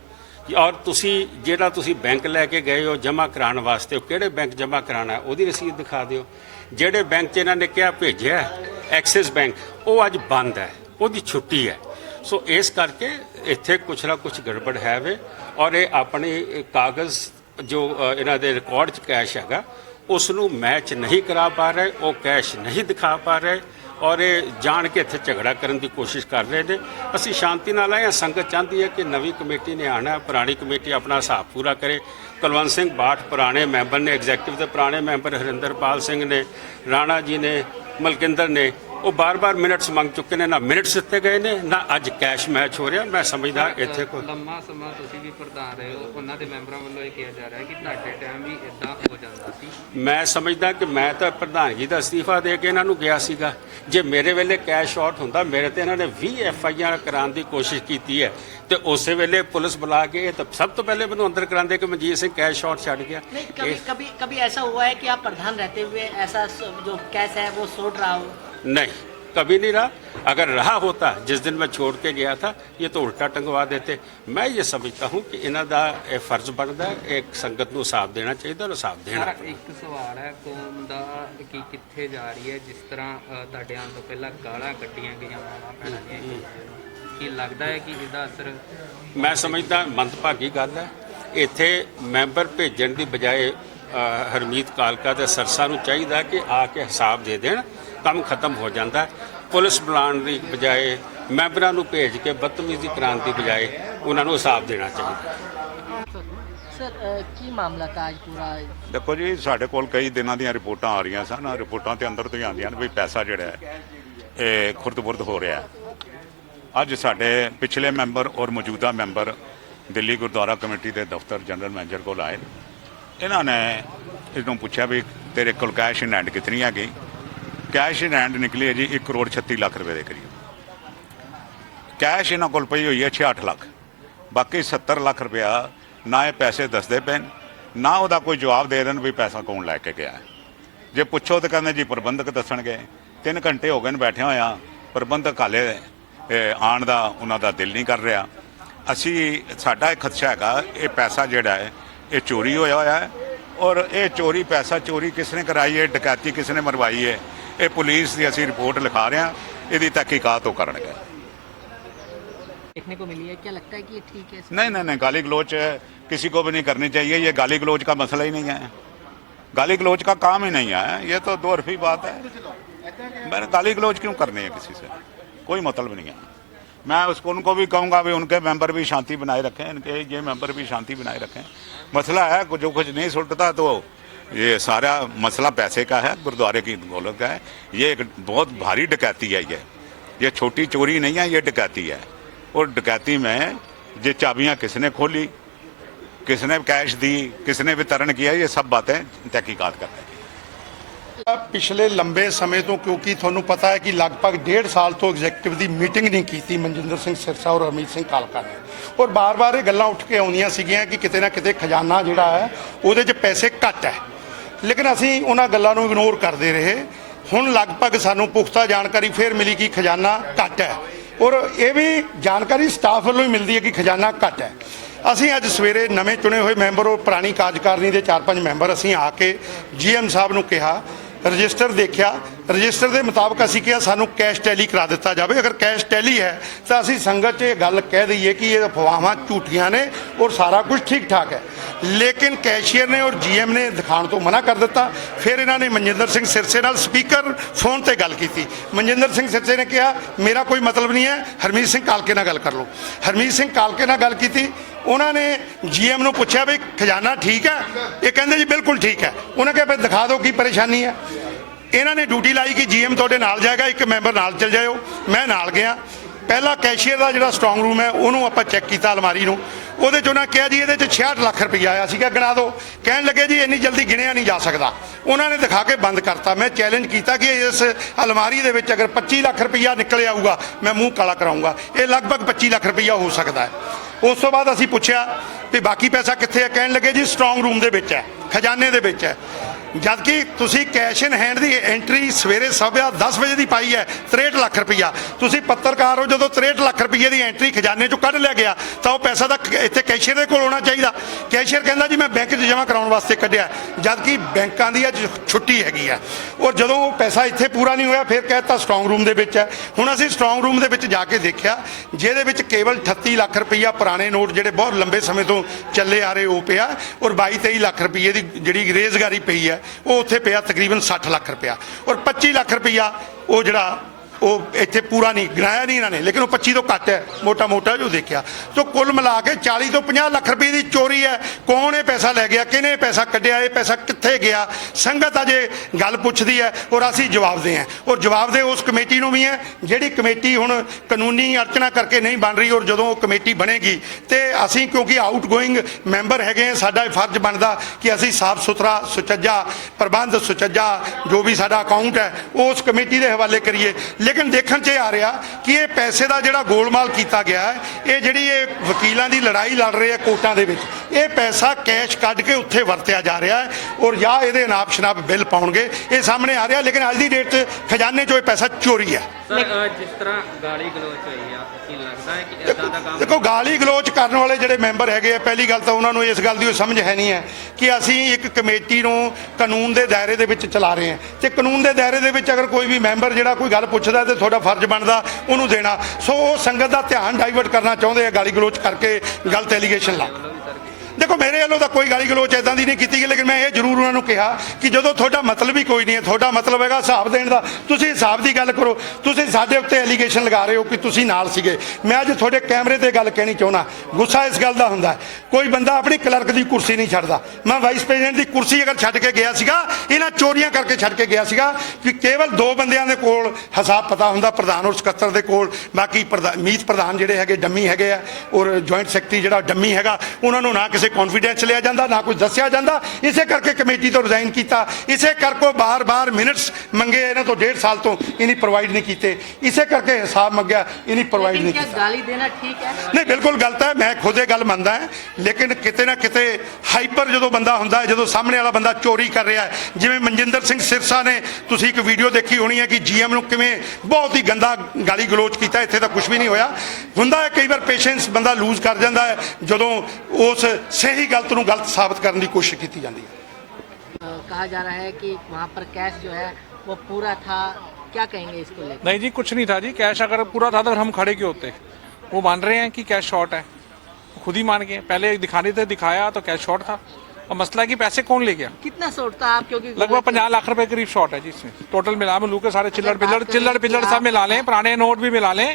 ਔਰ ਤੁਸੀਂ ਜਿਹੜਾ ਤੁਸੀਂ ਬੈਂਕ ਲੈ ਕੇ ਗਏ ਹੋ ਜਮ੍ਹਾਂ ਕਰਾਉਣ ਵਾਸਤੇ, ਉਹ ਕਿਹੜੇ ਬੈਂਕ ਜਮ੍ਹਾਂ ਕਰਾਉਣਾ ਉਹਦੀ ਰਸੀਦ ਦਿਖਾ ਦਿਓ। ਜਿਹੜੇ ਬੈਂਕ 'ਚ ਇਹਨਾਂ ਨੇ ਕਿਹਾ ਭੇਜਿਆ ਐਕਸਿਸ ਬੈਂਕ, ਉਹ ਅੱਜ ਬੰਦ ਹੈ, ਉਹਦੀ ਛੁੱਟੀ ਹੈ। ਸੋ ਇਸ ਕਰਕੇ ਇੱਥੇ ਕੁਛ ਨਾ ਕੁਛ ਗੜਬੜ ਹੈ ਵੇ ਔਰ ਇਹ ਆਪਣੀ ਕਾਗਜ਼ ਜੋ ਇਹਨਾਂ ਦੇ ਰਿਕਾਰਡ 'ਚ ਕੈਸ਼ ਹੈਗਾ ਉਸ ਨੂੰ ਮੈਚ ਨਹੀਂ ਕਰਾ ਪਾ ਰਹੇ, ਉਹ ਕੈਸ਼ ਨਹੀਂ ਦਿਖਾ ਪਾ ਰਹੇ ਔਰ ਇਹ ਜਾਣ ਕੇ ਇੱਥੇ ਝਗੜਾ ਕਰਨ ਦੀ ਕੋਸ਼ਿਸ਼ ਕਰ ਰਹੇ ਨੇ। ਅਸੀਂ ਸ਼ਾਂਤੀ ਨਾਲ ਆਏ ਹਾਂ, ਸੰਗਤ ਚਾਹੁੰਦੀ ਹੈ ਕਿ ਨਵੀਂ ਕਮੇਟੀ ਨੇ ਆਉਣਾ, ਪੁਰਾਣੀ ਕਮੇਟੀ ਆਪਣਾ ਹਿਸਾਬ ਪੂਰਾ ਕਰੇ। ਕੁਲਵੰਤ ਸਿੰਘ ਬਾਠ ਪੁਰਾਣੇ ਮੈਂਬਰ ਨੇ, ਐਗਜ਼ੈਕਟਿਵ ਦੇ ਪੁਰਾਣੇ ਮੈਂਬਰ ਹਰਿੰਦਰਪਾਲ ਸਿੰਘ ਨੇ, ਰਾਣਾ ਜੀ ਨੇ, ਮਲਕਿੰਦਰ ਨੇ, ਉਹ ਬਾਰ-ਬਾਰ ਮਿੰਟਸ ਮੰਗ ਚੁੱਕੇ ਨੇ, ਨਾ ਮਿੰਟਸ ਦਿੱਤੇ ਗਏ ਨੇ ਨਾ ਅੱਜ ਕੈਸ਼ ਮੈਚ ਹੋ ਰਿਹਾ। ਮੈਂ ਸਮਝਦਾ ਇੱਥੇ ਕੋਈ ਲੰਮਾ ਸਮਾਂ ਤੁਸੀਂ ਵੀ ਪ੍ਰਧਾਨ ਰਹੇ ਹੋ, ਉਹਨਾਂ ਦੇ ਮੈਂਬਰਾਂ ਵੱਲੋਂ ਇਹ ਕਿਹਾ ਜਾ ਰਿਹਾ ਕਿ ਤੁਹਾਡੇ ਟਾਈਮ ਵੀ ਇਦਾਂ ਹੋ ਜਾਂਦਾ ਸੀ। ਮੈਂ ਸਮਝਦਾ ਕਿ ਮੈਂ ਤਾਂ ਪ੍ਰਧਾਨਗੀ ਦਾ ਅਸਤੀਫਾ ਦੇ ਕੇ ਇਹਨਾਂ ਨੂੰ ਗਿਆ ਸੀਗਾ। ਜੇ ਮੇਰੇ ਵੇਲੇ ਕੈਸ਼ ਸ਼ਾਰਟ ਹੁੰਦਾ, ਮੇਰੇ ਤੇ ਇਹਨਾਂ ਨੇ 20 FIR ਕਰਾਉਣ ਦੀ ਕੋਸ਼ਿਸ਼ ਕੀਤੀ ਹੈ ਤੇ ਉਸੇ ਵੇਲੇ ਪੁਲਿਸ ਬੁਲਾ ਕੇ ਤਾਂ ਸਭ ਤੋਂ ਪਹਿਲੇ ਮੈਨੂੰ ਅੰਦਰ ਕਰਾਉਂਦੇ ਕਿ ਮਨਜੀਤ ਸਿੰਘ ਕੈਸ਼ ਸ਼ਾਰਟ ਛੱਡ ਗਿਆ। कभी ऐसा हुआ है कि आप प्रधान रहते हुए ऐसा जो कैश है वो छोड़ रहा हो? नहीं, कभी नहीं रहा। अगर रहा होता जिस दिन मैं छोड़ के गया था, ये तो उल्टा टंगवा देते। मैं ये समझता हूँ कि इन्हों का फर्ज बनता है, एक संगत को हिसाब देना चाहिए और हिसाब देना। ਇੱਕ ਸਵਾਲ ਹੈ ਕੌਮ ਦਾ ਕਿ ਕਿੱਥੇ ਜਾ ਰਹੀ ਹੈ, ਜਿਸ ਤਰ੍ਹਾਂ ਤੁਹਾਡੇ ਆਉਣ ਤੋਂ ਪਹਿਲਾਂ ਗਾਲਾਂ ਕੱਢੀਆਂ ਗਈਆਂ ਮਾਵਾਂ ਭੈਣਾਂ ਦੀਆਂ, ਕੀ ਲੱਗਦਾ ਹੈ ਕਿ ਇਹਦਾ ਅਸਰ? ਮੈਂ ਸਮਝਦਾ ਮੰਦਭਾਗੀ ਗੱਲ ਹੈ। ਇੱਥੇ ਮੈਂਬਰ ਭੇਜਣ ਦੀ ਬਜਾਏ ਹਰਮੀਤ ਕਾਲਕਾ ਦੇ ਸਰਸਾ ਨੂੰ ਚਾਹੀਦਾ ਕਿ ਆ ਕੇ ਹਿਸਾਬ ਦੇ ਦੇਣ, ਕੰਮ ਖਤਮ ਹੋ ਜਾਂਦਾ। ਪੁਲਿਸ ਬੁਲਾਉਣ ਦੀ ਬਜਾਏ ਮੈਂਬਰਾਂ ਨੂੰ ਭੇਜ ਕੇ ਬਦਤਮੀਜ਼ੀ ਕਰਾਉਣ ਦੀ ਬਜਾਏ ਉਹਨਾਂ ਨੂੰ ਹਿਸਾਬ ਦੇਣਾ ਚਾਹੀਦਾ। सर की मामला था आज पूरा? ਦੇਖੋ ਜੀ, ਸਾਡੇ ਕੋਲ ਕਈ ਦਿਨਾਂ ਦੀਆਂ ਰਿਪੋਰਟਾਂ ਆ ਰਹੀਆਂ ਸਨ। ਰਿਪੋਰਟਾਂ ਤੇ ਅੰਦਰ ਤੋਂ ਹੀ ਆਉਂਦੀਆਂ ਨੇ ਵੀ ਪੈਸਾ ਜਿਹੜਾ ਹੈ ਇਹ ਖੁਰਦ-ਬੁਰਦ ਹੋ ਰਿਹਾ ਹੈ। ਅੱਜ ਸਾਡੇ ਪਿਛਲੇ ਮੈਂਬਰ ਔਰ ਮੌਜੂਦਾ ਮੈਂਬਰ ਦਿੱਲੀ ਗੁਰਦੁਆਰਾ ਕਮੇਟੀ ਦੇ ਦਫ਼ਤਰ ਜਨਰਲ ਮੈਨੇਜਰ ਕੋਲ ਆਏ। ਇਹਨਾਂ ਨੇ ਇਹਨੂੰ ਪੁੱਛਿਆ ਵੀ ਤੇਰੇ ਕੋਲ ਕੈਸ਼ ਇਨ ਹੈਂਡ ਕਿਤਨੀ ਹੈਗੀ? ਕੈਸ਼ ਇਨ ਹੈਂਡ ਨਿਕਲੀ ਹੈ ਜੀ 1 ਕਰੋੜ 36 ਲੱਖ ਰੁਪਏ ਦੇ ਕਰੀਬ। ਕੈਸ਼ ਇਹਨਾਂ ਕੋਲ ਪਈ ਹੋਈ ਹੈ 68 ਲੱਖ। ਬਾਕੀ 70 ਲੱਖ ਰੁਪਇਆ ਨਾ ਇਹ ਪੈਸੇ ਦੱਸਦੇ ਪਏ ਨਾ ਉਹਦਾ ਕੋਈ ਜਵਾਬ ਦੇ ਦੇਣ ਵੀ ਪੈਸਾ ਕੌਣ ਲੈ ਕੇ ਗਿਆ। ਜੇ ਪੁੱਛੋ ਤਾਂ ਕਹਿੰਦੇ ਜੀ ਪ੍ਰਬੰਧਕ ਦੱਸਣਗੇ। 3 ਘੰਟੇ ਹੋ ਗਏ ਨੇ ਬੈਠੇ ਹੋਇਆ, ਪ੍ਰਬੰਧਕ ਹਾਲੇ ਆਉਣ ਦਾ ਉਹਨਾਂ ਦਾ ਦਿਲ ਨਹੀਂ ਕਰ ਰਿਹਾ। ਸਾਡਾ ਇੱਕ ਖਦਸ਼ਾ ਹੈਗਾ ਇਹ ਪੈਸਾ ਜਿਹੜਾ ਹੈ ਇਹ ਚੋਰੀ ਹੋਇਆ ਹੈ ਔਰ ਇਹ ਚੋਰੀ ਪੈਸਾ ਚੋਰੀ ਕਿਸ ਨੇ ਕਰਾਈ ਹੈ, ਡਕੈਤੀ ਕਿਸ ਨੇ ਮਰਵਾਈ ਹੈ, ਇਹ ਪੁਲਿਸ ਦੀ ਅਸੀਂ ਰਿਪੋर्ट ਲਿਖਾ ਰਹੇ ਹਾਂ, ਇਹਦੀ ਤਹਿਕੀਕਾਤ ਉਹ ਕਰਨਗੇ। देखने को मिली है, क्या लगता है कि ये ठीक है? नहीं, गाली गलोच किसी को भी नहीं करनी चाहिए। ये गाली गलोच का मसला ही नहीं है, गाली गलोच का काम ही नहीं है। ये तो दो हरफी बात है। मैंने गाली गलोच क्यों करनी है किसी से, कोई मतलब नहीं है। मैं उनको भी कहूँगा भी उनके मेंबर भी शांति बनाए रखें, इनके ये मेंबर भी शांति बनाए रखें। मसला है जो कुछ नहीं सुलटता तो ये सारा मसला पैसे का है, गुरुद्वारे की दौलत का है। ये एक बहुत भारी डकैती है। ये छोटी चोरी नहीं है, ये डकैती है। और डकैती में ये चाबियां किसने खोली, किसने कैश दी, किसने वितरण किया, ये सब बातें तहकीकात करते हैं। ਪਿਛਲੇ ਲੰਬੇ ਸਮੇਂ ਤੋਂ, ਕਿਉਂਕਿ ਤੁਹਾਨੂੰ ਪਤਾ ਹੈ ਕਿ ਲਗਭਗ 1.5 ਸਾਲ ਤੋਂ ਐਗਜ਼ੈਕਟਿਵ ਦੀ ਮੀਟਿੰਗ ਨਹੀਂ ਕੀਤੀ ਮਨਜਿੰਦਰ ਸਿੰਘ ਸਿਰਸਾ ਔਰ ਹਰਮੀਤ ਸਿੰਘ ਕਾਲਕਾ ਨੇ, ਔਰ ਬਾਰ-ਬਾਰ ਇਹ ਗੱਲਾਂ ਉੱਠ ਕੇ ਆਉਂਦੀਆਂ ਸੀਗੀਆਂ ਕਿ ਕਿਤੇ ਨਾ ਕਿਤੇ ਖਜ਼ਾਨਾ ਜਿਹੜਾ ਹੈ ਉਹਦੇ 'ਚ ਪੈਸੇ ਘੱਟ ਹੈ, ਲੇਕਿਨ ਅਸੀਂ ਉਹਨਾਂ ਗੱਲਾਂ ਨੂੰ ਇਗਨੋਰ ਕਰਦੇ ਰਹੇ। ਹੁਣ ਲਗਭਗ ਸਾਨੂੰ ਪੁਖਤਾ ਜਾਣਕਾਰੀ ਫਿਰ ਮਿਲੀ ਕਿ ਖਜ਼ਾਨਾ ਘੱਟ ਹੈ, ਔਰ ਇਹ ਵੀ ਜਾਣਕਾਰੀ ਸਟਾਫ ਵੱਲੋਂ ਹੀ ਮਿਲਦੀ ਹੈ ਕਿ ਖਜ਼ਾਨਾ ਘੱਟ ਹੈ। ਅਸੀਂ ਅੱਜ ਸਵੇਰੇ ਨਵੇਂ ਚੁਣੇ ਹੋਏ ਮੈਂਬਰ ਔਰ ਪੁਰਾਣੀ ਕਾਰਜਕਾਰਨੀ ਦੇ 4-5 ਮੈਂਬਰ ਅਸੀਂ ਆ ਕੇ GM ਸਾਹਿਬ ਨੂੰ ਕਿਹਾ ਰਜਿਸਟਰ ਦੇਖਿਆ, ਰਜਿਸਟਰ ਦੇ ਮੁਤਾਬਕ ਅਸੀਂ ਕਿਹਾ ਸਾਨੂੰ ਕੈਸ਼ ਟੈਲੀ ਕਰਾ ਦਿੱਤਾ ਜਾਵੇ। ਅਗਰ ਕੈਸ਼ ਟੈਲੀ ਹੈ ਤਾਂ ਅਸੀਂ ਸੰਗਤ 'ਚ ਇਹ ਗੱਲ ਕਹਿ ਦਈਏ ਕਿ ਇਹ ਅਫਵਾਹਾਂ ਝੂਠੀਆਂ ਨੇ ਔਰ ਸਾਰਾ ਕੁਝ ਠੀਕ ਠਾਕ ਹੈ। ਲੇਕਿਨ ਕੈਸ਼ੀਅਰ ਨੇ ਔਰ ਜੀਐਮ ਨੇ ਦਿਖਾਉਣ ਤੋਂ ਮਨਾ ਕਰ ਦਿੱਤਾ। ਫਿਰ ਇਹਨਾਂ ਨੇ ਮਨਜਿੰਦਰ ਸਿੰਘ ਸਿਰਸੇ ਨਾਲ ਸਪੀਕਰ ਫੋਨ ਤੇ ਗੱਲ ਕੀਤੀ। ਮਨਜਿੰਦਰ ਸਿੰਘ ਸਿਰਸੇ ਨੇ ਕਿਹਾ ਮੇਰਾ ਕੋਈ ਮਤਲਬ ਨਹੀਂ ਹੈ, ਹਰਮੀਤ ਸਿੰਘ ਕਾਲਕੇ ਨਾਲ ਗੱਲ ਕਰ ਲਓ। ਹਰਮੀਤ ਸਿੰਘ ਕਾਲਕੇ ਨਾਲ ਗੱਲ ਕੀਤੀ। ਉਹਨਾਂ ਨੇ ਜੀਐਮ ਨੂੰ ਪੁੱਛਿਆ ਵੀ ਖਜ਼ਾਨਾ ਠੀਕ ਹੈ? ਇਹ ਕਹਿੰਦੇ ਜੀ ਬਿਲਕੁਲ ਠੀਕ ਹੈ। ਉਹਨਾਂ ਕਿਹਾ ਫਿਰ ਦਿਖਾ ਦਿਓ ਕੀ ਪਰੇਸ਼ਾਨੀ ਹੈ। ਇਹਨਾਂ ਨੇ ਡਿਊਟੀ ਲਾਈ ਕਿ ਜੀਐਮ ਤੁਹਾਡੇ ਨਾਲ ਜਾਏਗਾ, ਇੱਕ ਮੈਂਬਰ ਨਾਲ ਚਲ ਜਾਇਓ। ਮੈਂ ਨਾਲ ਗਿਆ। ਪਹਿਲਾ ਕੈਸ਼ੀਅਰ ਦਾ ਜਿਹੜਾ ਸਟਰੋਂਗ ਰੂਮ ਹੈ ਉਹਨੂੰ ਆਪਾਂ ਚੈੱਕ ਕੀਤਾ, ਅਲਮਾਰੀ ਨੂੰ। ਉਹਦੇ 'ਚ ਉਹਨਾਂ ਕਿਹਾ ਜੀ ਇਹਦੇ 'ਚ 66 ਲੱਖ ਰੁਪਈਆ ਆਇਆ ਸੀਗਾ, ਗਿਣਾ ਦਿਓ। ਕਹਿਣ ਲੱਗੇ ਜੀ ਇੰਨੀ ਜਲਦੀ ਗਿਣਿਆ ਨਹੀਂ ਜਾ ਸਕਦਾ। ਉਹਨਾਂ ਨੇ ਦਿਖਾ ਕੇ ਬੰਦ ਕਰਤਾ। ਮੈਂ ਚੈਲੰਜ ਕੀਤਾ ਕਿ ਇਸ ਅਲਮਾਰੀ ਦੇ ਵਿੱਚ ਅਗਰ 25 ਲੱਖ ਰੁਪਈਆ ਨਿਕਲ ਆਊਗਾ ਮੈਂ ਮੂੰਹ ਕਾਲਾ ਕਰਾਊਂਗਾ। ਇਹ ਲਗਭਗ 25 ਲੱਖ ਰੁਪਈਆ ਹੋ ਸਕਦਾ ਹੈ। ਉਸ ਤੋਂ ਬਾਅਦ ਅਸੀਂ ਪੁੱਛਿਆ ਵੀ ਬਾਕੀ ਪੈਸਾ ਕਿੱਥੇ ਹੈ? ਕਹਿਣ ਲੱਗੇ ਜੀ ਸਟਰੋਂਗ ਰੂਮ ਦੇ ਵਿੱਚ ਹੈ, ਖਜ਼ਾਨੇ ਦੇ ਵਿੱਚ ਹੈ। ਜਦਕਿ ਤੁਸੀਂ ਕੈਸ਼ ਇਨ ਹੈਂਡ ਦੀ ਐਂਟਰੀ ਸਵੇਰੇ ਸਵੇਰ 10 ਵਜੇ ਦੀ ਪਾਈ ਹੈ 63 ਲੱਖ ਰੁਪਈਆ। ਤੁਸੀਂ ਪੱਤਰਕਾਰ ਹੋ, ਜਦੋਂ 63 ਲੱਖ ਰੁਪਈਏ ਦੀ ਐਂਟਰੀ ਖਜ਼ਾਨੇ ਚੋਂ ਕੱਢ ਲਿਆ ਗਿਆ ਤਾਂ ਉਹ ਪੈਸਾ ਤਾਂ ਇੱਥੇ ਕੈਸ਼ੀਅਰ ਦੇ ਕੋਲ ਹੋਣਾ ਚਾਹੀਦਾ। ਕੈਸ਼ੀਅਰ ਕਹਿੰਦਾ ਜੀ ਮੈਂ ਬੈਂਕ 'ਚ ਜਮ੍ਹਾਂ ਕਰਾਉਣ ਵਾਸਤੇ ਕੱਢਿਆ, ਜਦਕਿ ਬੈਂਕਾਂ ਦੀ ਅੱਜ ਛੁੱਟੀ ਹੈਗੀ ਆ। ਔਰ ਜਦੋਂ ਉਹ ਪੈਸਾ ਇੱਥੇ ਪੂਰਾ ਨਹੀਂ ਹੋਇਆ ਫਿਰ ਕਹਿਤਾ ਸਟਰੋਂਗ ਰੂਮ ਦੇ ਵਿੱਚ ਹੈ। ਹੁਣ ਅਸੀਂ ਸਟਰੋਂਗ ਰੂਮ ਦੇ ਵਿੱਚ ਜਾ ਕੇ ਦੇਖਿਆ, ਜਿਹਦੇ ਵਿੱਚ ਕੇਵਲ 38 ਲੱਖ ਰੁਪਈਆ ਪੁਰਾਣੇ ਨੋਟ ਜਿਹੜੇ ਬਹੁਤ ਲੰਬੇ ਸਮੇਂ ਤੋਂ ਚੱਲੇ ਆ ਰਹੇ ਉਹ ਪਿਆ, ਔਰ 22-23 ਲੱਖ ਰੁਪਈਏ ਦੀ ਜਿਹੜੀ ਰੇਜ਼ਗਾਰੀ ਪਈ ਹੈ ਉਹ ਉੱਥੇ ਪਿਆ ਤਕਰੀਬਨ 60 ਲੱਖ ਰੁਪਇਆ, ਔਰ 25 ਲੱਖ ਰੁਪਇਆ ਉਹ ਜਿਹੜਾ ਉਹ ਇੱਥੇ ਪੂਰਾ ਨਹੀਂ ਗਿਣਾਇਆ ਨਹੀਂ ਇਹਨਾਂ ਨੇ, ਲੇਕਿਨ ਉਹ 25 ਤੋਂ ਘੱਟ ਹੈ ਮੋਟਾ ਜੋ ਦੇਖਿਆ। ਸੋ ਕੁੱਲ ਮਿਲਾ ਕੇ 40 ਤੋਂ 50 ਲੱਖ ਰੁਪਏ ਦੀ ਚੋਰੀ ਹੈ। ਕੌਣ ਇਹ ਪੈਸਾ ਲੈ ਗਿਆ, ਕਿਹਨੇ ਇਹ ਪੈਸਾ ਕੱਢਿਆ, ਇਹ ਪੈਸਾ ਕਿੱਥੇ ਗਿਆ? ਸੰਗਤ ਅਜੇ ਗੱਲ ਪੁੱਛਦੀ ਹੈ ਔਰ ਅਸੀਂ ਜਵਾਬਦੇ ਹਾਂ। ਔਰ ਜਵਾਬਦੇ ਉਸ ਕਮੇਟੀ ਨੂੰ ਵੀ ਹੈ ਜਿਹੜੀ ਕਮੇਟੀ ਹੁਣ ਕਾਨੂੰਨੀ ਅਰਚਨਾ ਕਰਕੇ ਨਹੀਂ ਬਣ ਰਹੀ। ਔਰ ਜਦੋਂ ਉਹ ਕਮੇਟੀ ਬਣੇਗੀ ਤੇ ਅਸੀਂ ਕਿਉਂਕਿ ਆਊਟਗੋਇੰਗ ਮੈਂਬਰ ਹੈਗੇ, ਸਾਡਾ ਇਹ ਫਰਜ਼ ਬਣਦਾ ਕਿ ਅਸੀਂ ਸਾਫ਼ ਸੁਥਰਾ ਸੁਚੱਜਾ ਪ੍ਰਬੰਧ, ਸੁਚੱਜਾ ਜੋ ਵੀ ਸਾਡਾ ਅਕਾਊਂਟ ਹੈ ਉਹ ਉਸ ਕਮੇਟੀ ਦੇ ਹਵਾਲੇ ਕਰੀਏ। ਲੇਕਿਨ ਦੇਖਣ 'ਚ ਆ ਰਿਹਾ ਕਿ ਇਹ ਪੈਸੇ ਦਾ ਜਿਹੜਾ ਗੋਲਮਾਲ ਕੀਤਾ ਗਿਆ ਹੈ, ਇਹ ਜਿਹੜੀ ਇਹ ਵਕੀਲਾਂ ਦੀ ਲੜਾਈ ਲੜ ਰਹੇ ਆ ਕੋਰਟਾਂ ਦੇ ਵਿੱਚ, ਇਹ ਪੈਸਾ ਕੈਸ਼ ਕੱਢ ਕੇ ਉੱਥੇ ਵਰਤਿਆ ਜਾ ਰਿਹਾ ਹੈ ਔਰ ਜਾਂ ਇਹਦੇ ਨਾਪ ਸ਼ਨਾਪ ਬਿੱਲ ਪਾਉਣਗੇ, ਇਹ ਸਾਹਮਣੇ ਆ ਰਿਹਾ। ਲੇਕਿਨ ਅੱਜ ਦੀ ਡੇਟ 'ਚ ਖਜ਼ਾਨੇ 'ਚੋਂ ਇਹ ਪੈਸਾ ਚੋਰੀ ਹੈ। ਜਿਸ ਤਰ੍ਹਾਂ ਗਾਲੀ ਗਲੋਚ ਹੋਈ ਆ, ਕੀ ਲੱਗਦਾ ਹੈ ਕਿ ਇਦਾਂ ਦਾ ਕੰਮ? ਦੇਖੋ ਗਾਲੀ ਗਲੋਚ ਕਰਨ ਵਾਲੇ ਜਿਹੜੇ ਮੈਂਬਰ ਹੈਗੇ ਆ, ਪਹਿਲੀ ਗੱਲ ਤਾਂ ਉਹਨਾਂ ਨੂੰ ਇਸ ਗੱਲ ਦੀ ਸਮਝ ਹੈ ਨਹੀਂ ਹੈ ਕਿ ਅਸੀਂ ਇੱਕ ਕਮੇਟੀ ਨੂੰ ਕਾਨੂੰਨ ਦੇ ਦਾਇਰੇ ਦੇ ਵਿੱਚ ਚਲਾ ਰਹੇ ਹਾਂ ਤੇ ਕਾਨੂੰਨ ਦੇ ਦਾਇਰੇ ਦੇ ਵਿੱਚ ਅਗਰ ਕੋਈ ਵੀ ਮੈਂਬਰ ਜਿਹੜਾ ਕੋਈ ਗੱਲ ਪੁੱਛਦਾ ਤੇ ਤੁਹਾਡਾ ਫਰਜ਼ ਬਣਦਾ ਉਹਨੂੰ ਦੇਣਾ। ਸੋ ਉਹ ਸੰਗਤ ਦਾ ਧਿਆਨ ਡਾਈਵਰਟ ਕਰਨਾ ਚਾਹੁੰਦੇ ਆ ਗਾਲੀ ਗਲੋਚ ਕਰਕੇ, ਗਲਤ ਐਲੀਗੇਸ਼ਨ ਲਾ। ਦੇਖੋ ਮੇਰੇ ਵੱਲੋਂ ਤਾਂ ਕੋਈ ਗਾਲੀ ਗਲੋਚ ਇਦਾਂ ਦੀ ਨਹੀਂ ਕੀਤੀ ਗਈ, ਲੇਕਿਨ ਮੈਂ ਇਹ ਜ਼ਰੂਰ ਉਹਨਾਂ ਨੂੰ ਕਿਹਾ ਕਿ ਜਦੋਂ ਤੁਹਾਡਾ ਮਤਲਬ ਹੀ ਕੋਈ ਨਹੀਂ ਹੈ, ਤੁਹਾਡਾ ਮਤਲਬ ਹੈਗਾ ਹਿਸਾਬ ਦੇਣ ਦਾ, ਤੁਸੀਂ ਹਿਸਾਬ ਦੀ ਗੱਲ ਕਰੋ। ਤੁਸੀਂ ਸਾਡੇ ਉੱਤੇ ਐਲੀਗੇਸ਼ਨ ਲਗਾ ਰਹੇ ਹੋ ਕਿ ਤੁਸੀਂ ਨਾਲ ਸੀਗੇ। ਮੈਂ ਅੱਜ ਤੁਹਾਡੇ ਕੈਮਰੇ ਤੇ ਗੱਲ ਕਹਿਣੀ ਚਾਹੁੰਦਾ, ਗੁੱਸਾ ਇਸ ਗੱਲ ਦਾ ਹੁੰਦਾ ਕੋਈ ਬੰਦਾ ਆਪਣੀ ਕਲਰਕ ਦੀ ਕੁਰਸੀ ਨਹੀਂ ਛੱਡਦਾ। ਮੈਂ ਵਾਈਸ ਪ੍ਰੈਜ਼ੀਡੈਂਟ ਦੀ ਕੁਰਸੀ ਅਗਰ ਛੱਡ ਕੇ ਗਿਆ ਸੀਗਾ, ਇਹਨਾਂ ਚੋਰੀਆਂ ਕਰਕੇ ਛੱਡ ਕੇ ਗਿਆ ਸੀਗਾ ਕਿ ਕੇਵਲ 2 ਬੰਦਿਆਂ ਦੇ ਕੋਲ ਹਿਸਾਬ ਪਤਾ ਹੁੰਦਾ, ਪ੍ਰਧਾਨ ਔਰ ਸਕੱਤਰ ਦੇ ਕੋਲ। ਬਾਕੀ ਮੀਤ ਪ੍ਰਧਾਨ ਜਿਹੜੇ ਹੈਗੇ ਡੰਮੀ ਹੈਗੇ ਆ, ਔਰ ਜੁਆਇੰਟ ਸੈਕਟਰੀ ਜਿਹੜਾ ਡੰਮੀ ਹੈਗਾ, ਉਹਨਾਂ ਨੂੰ ਨਾ ਕਿਸੇ ਕੌਨਫੀਡੈਂਸ ਲਿਆ ਜਾਂਦਾ, ਨਾ ਕੁਝ ਦੱਸਿਆ ਜਾਂਦਾ। ਇਸੇ ਕਰਕੇ ਕਮੇਟੀ ਤੋਂ ਰਿਜ਼ਾਈਨ ਕੀਤਾ। ਇਸੇ ਕਰਕੇ ਬਾਰ-ਬਾਰ ਮਿੰਟਸ ਮੰਗੇ ਇਹਨਾਂ ਤੋਂ 1.5 ਸਾਲ ਤੋਂ, ਇਹਨੀ ਪ੍ਰੋਵਾਈਡ ਨਹੀਂ ਕੀਤੇ। ਇਸੇ ਕਰਕੇ ਹਿਸਾਬ ਮੰਗਿਆ, ਇਹਨੀ ਪ੍ਰੋਵਾਈਡ ਨਹੀਂ ਕੀਤਾ। गाली देना ठीक है? ਨਹੀਂ ਬਿਲਕੁਲ ਗਲਤ ਹੈ, ਮੈਂ ਖੁਦ ਇਹ ਗੱਲ ਮੰਨਦਾ ਹਾਂ। ਲੇਕਿਨ ਕਿਤੇ ਨਾ ਕਿਤੇ ਹਾਈਪਰ ਜਦੋਂ ਬੰਦਾ ਹੁੰਦਾ ਹੈ, ਜਦੋਂ ਸਾਹਮਣੇ ਵਾਲਾ ਬੰਦਾ ਚੋਰੀ ਕਰ ਰਿਹਾ ਹੈ, ਜਿਵੇਂ ਮਨਜਿੰਦਰ ਸਿੰਘ ਸਿਰਸਾ ਨੇ ਤੁਸੀਂ ਇੱਕ ਵੀਡੀਓ ਦੇਖੀ ਹੋਣੀ ਹੈ ਕਿ ਜੀਐਮ ਨੂੰ ਕਿਵੇਂ ਬਹੁਤ ਹੀ ਗੰਦਾ ਗਾਲੀ ਗਲੋਚ ਕੀਤਾ। ਇੱਥੇ ਤਾਂ ਕੁਝ ਵੀ ਨਹੀਂ ਹੋਇਆ। ਹੁੰਦਾ ਹੈ ਕਈ ਵਾਰ ਪੇਸ਼ੈਂਸ ਬੰਦਾ ਲੂਜ਼ ਕਰ ਜਾਂਦਾ ਹੈ ਜਦੋਂ ਉਸ ਸਹੀ ਗਲਤ ਨੂੰ ਗਲਤ ਸਾਬਤ ਕਰਨ ਦੀ ਕੋਸ਼ਿਸ਼ ਕੀਤੀ ਜਾਂਦੀ ਹੈ। कहा जा रहा है कि वहाँ पर कैश जो है वो पूरा था, क्या कहेंगे इसको लेकर? नहीं जी कुछ नहीं था जी, कैश अगर पूरा था तो हम खड़े क्यों होते? वो मान रहे हैं कि कैश शॉर्ट है, खुद ही मान गए। पहले दिखाने थे, दिखाया तो कैश शॉर्ट था। और मसला है कि पैसे कौन ले गया? कितना शॉर्ट था आप? क्योंकि लगभग 50 लाख रुपए करीब शॉर्ट है जी इसमें। टोटल मिला मिलू के सारे चिल्लर पिल्लर सब मिला लें, पुराने नोट भी मिला लें,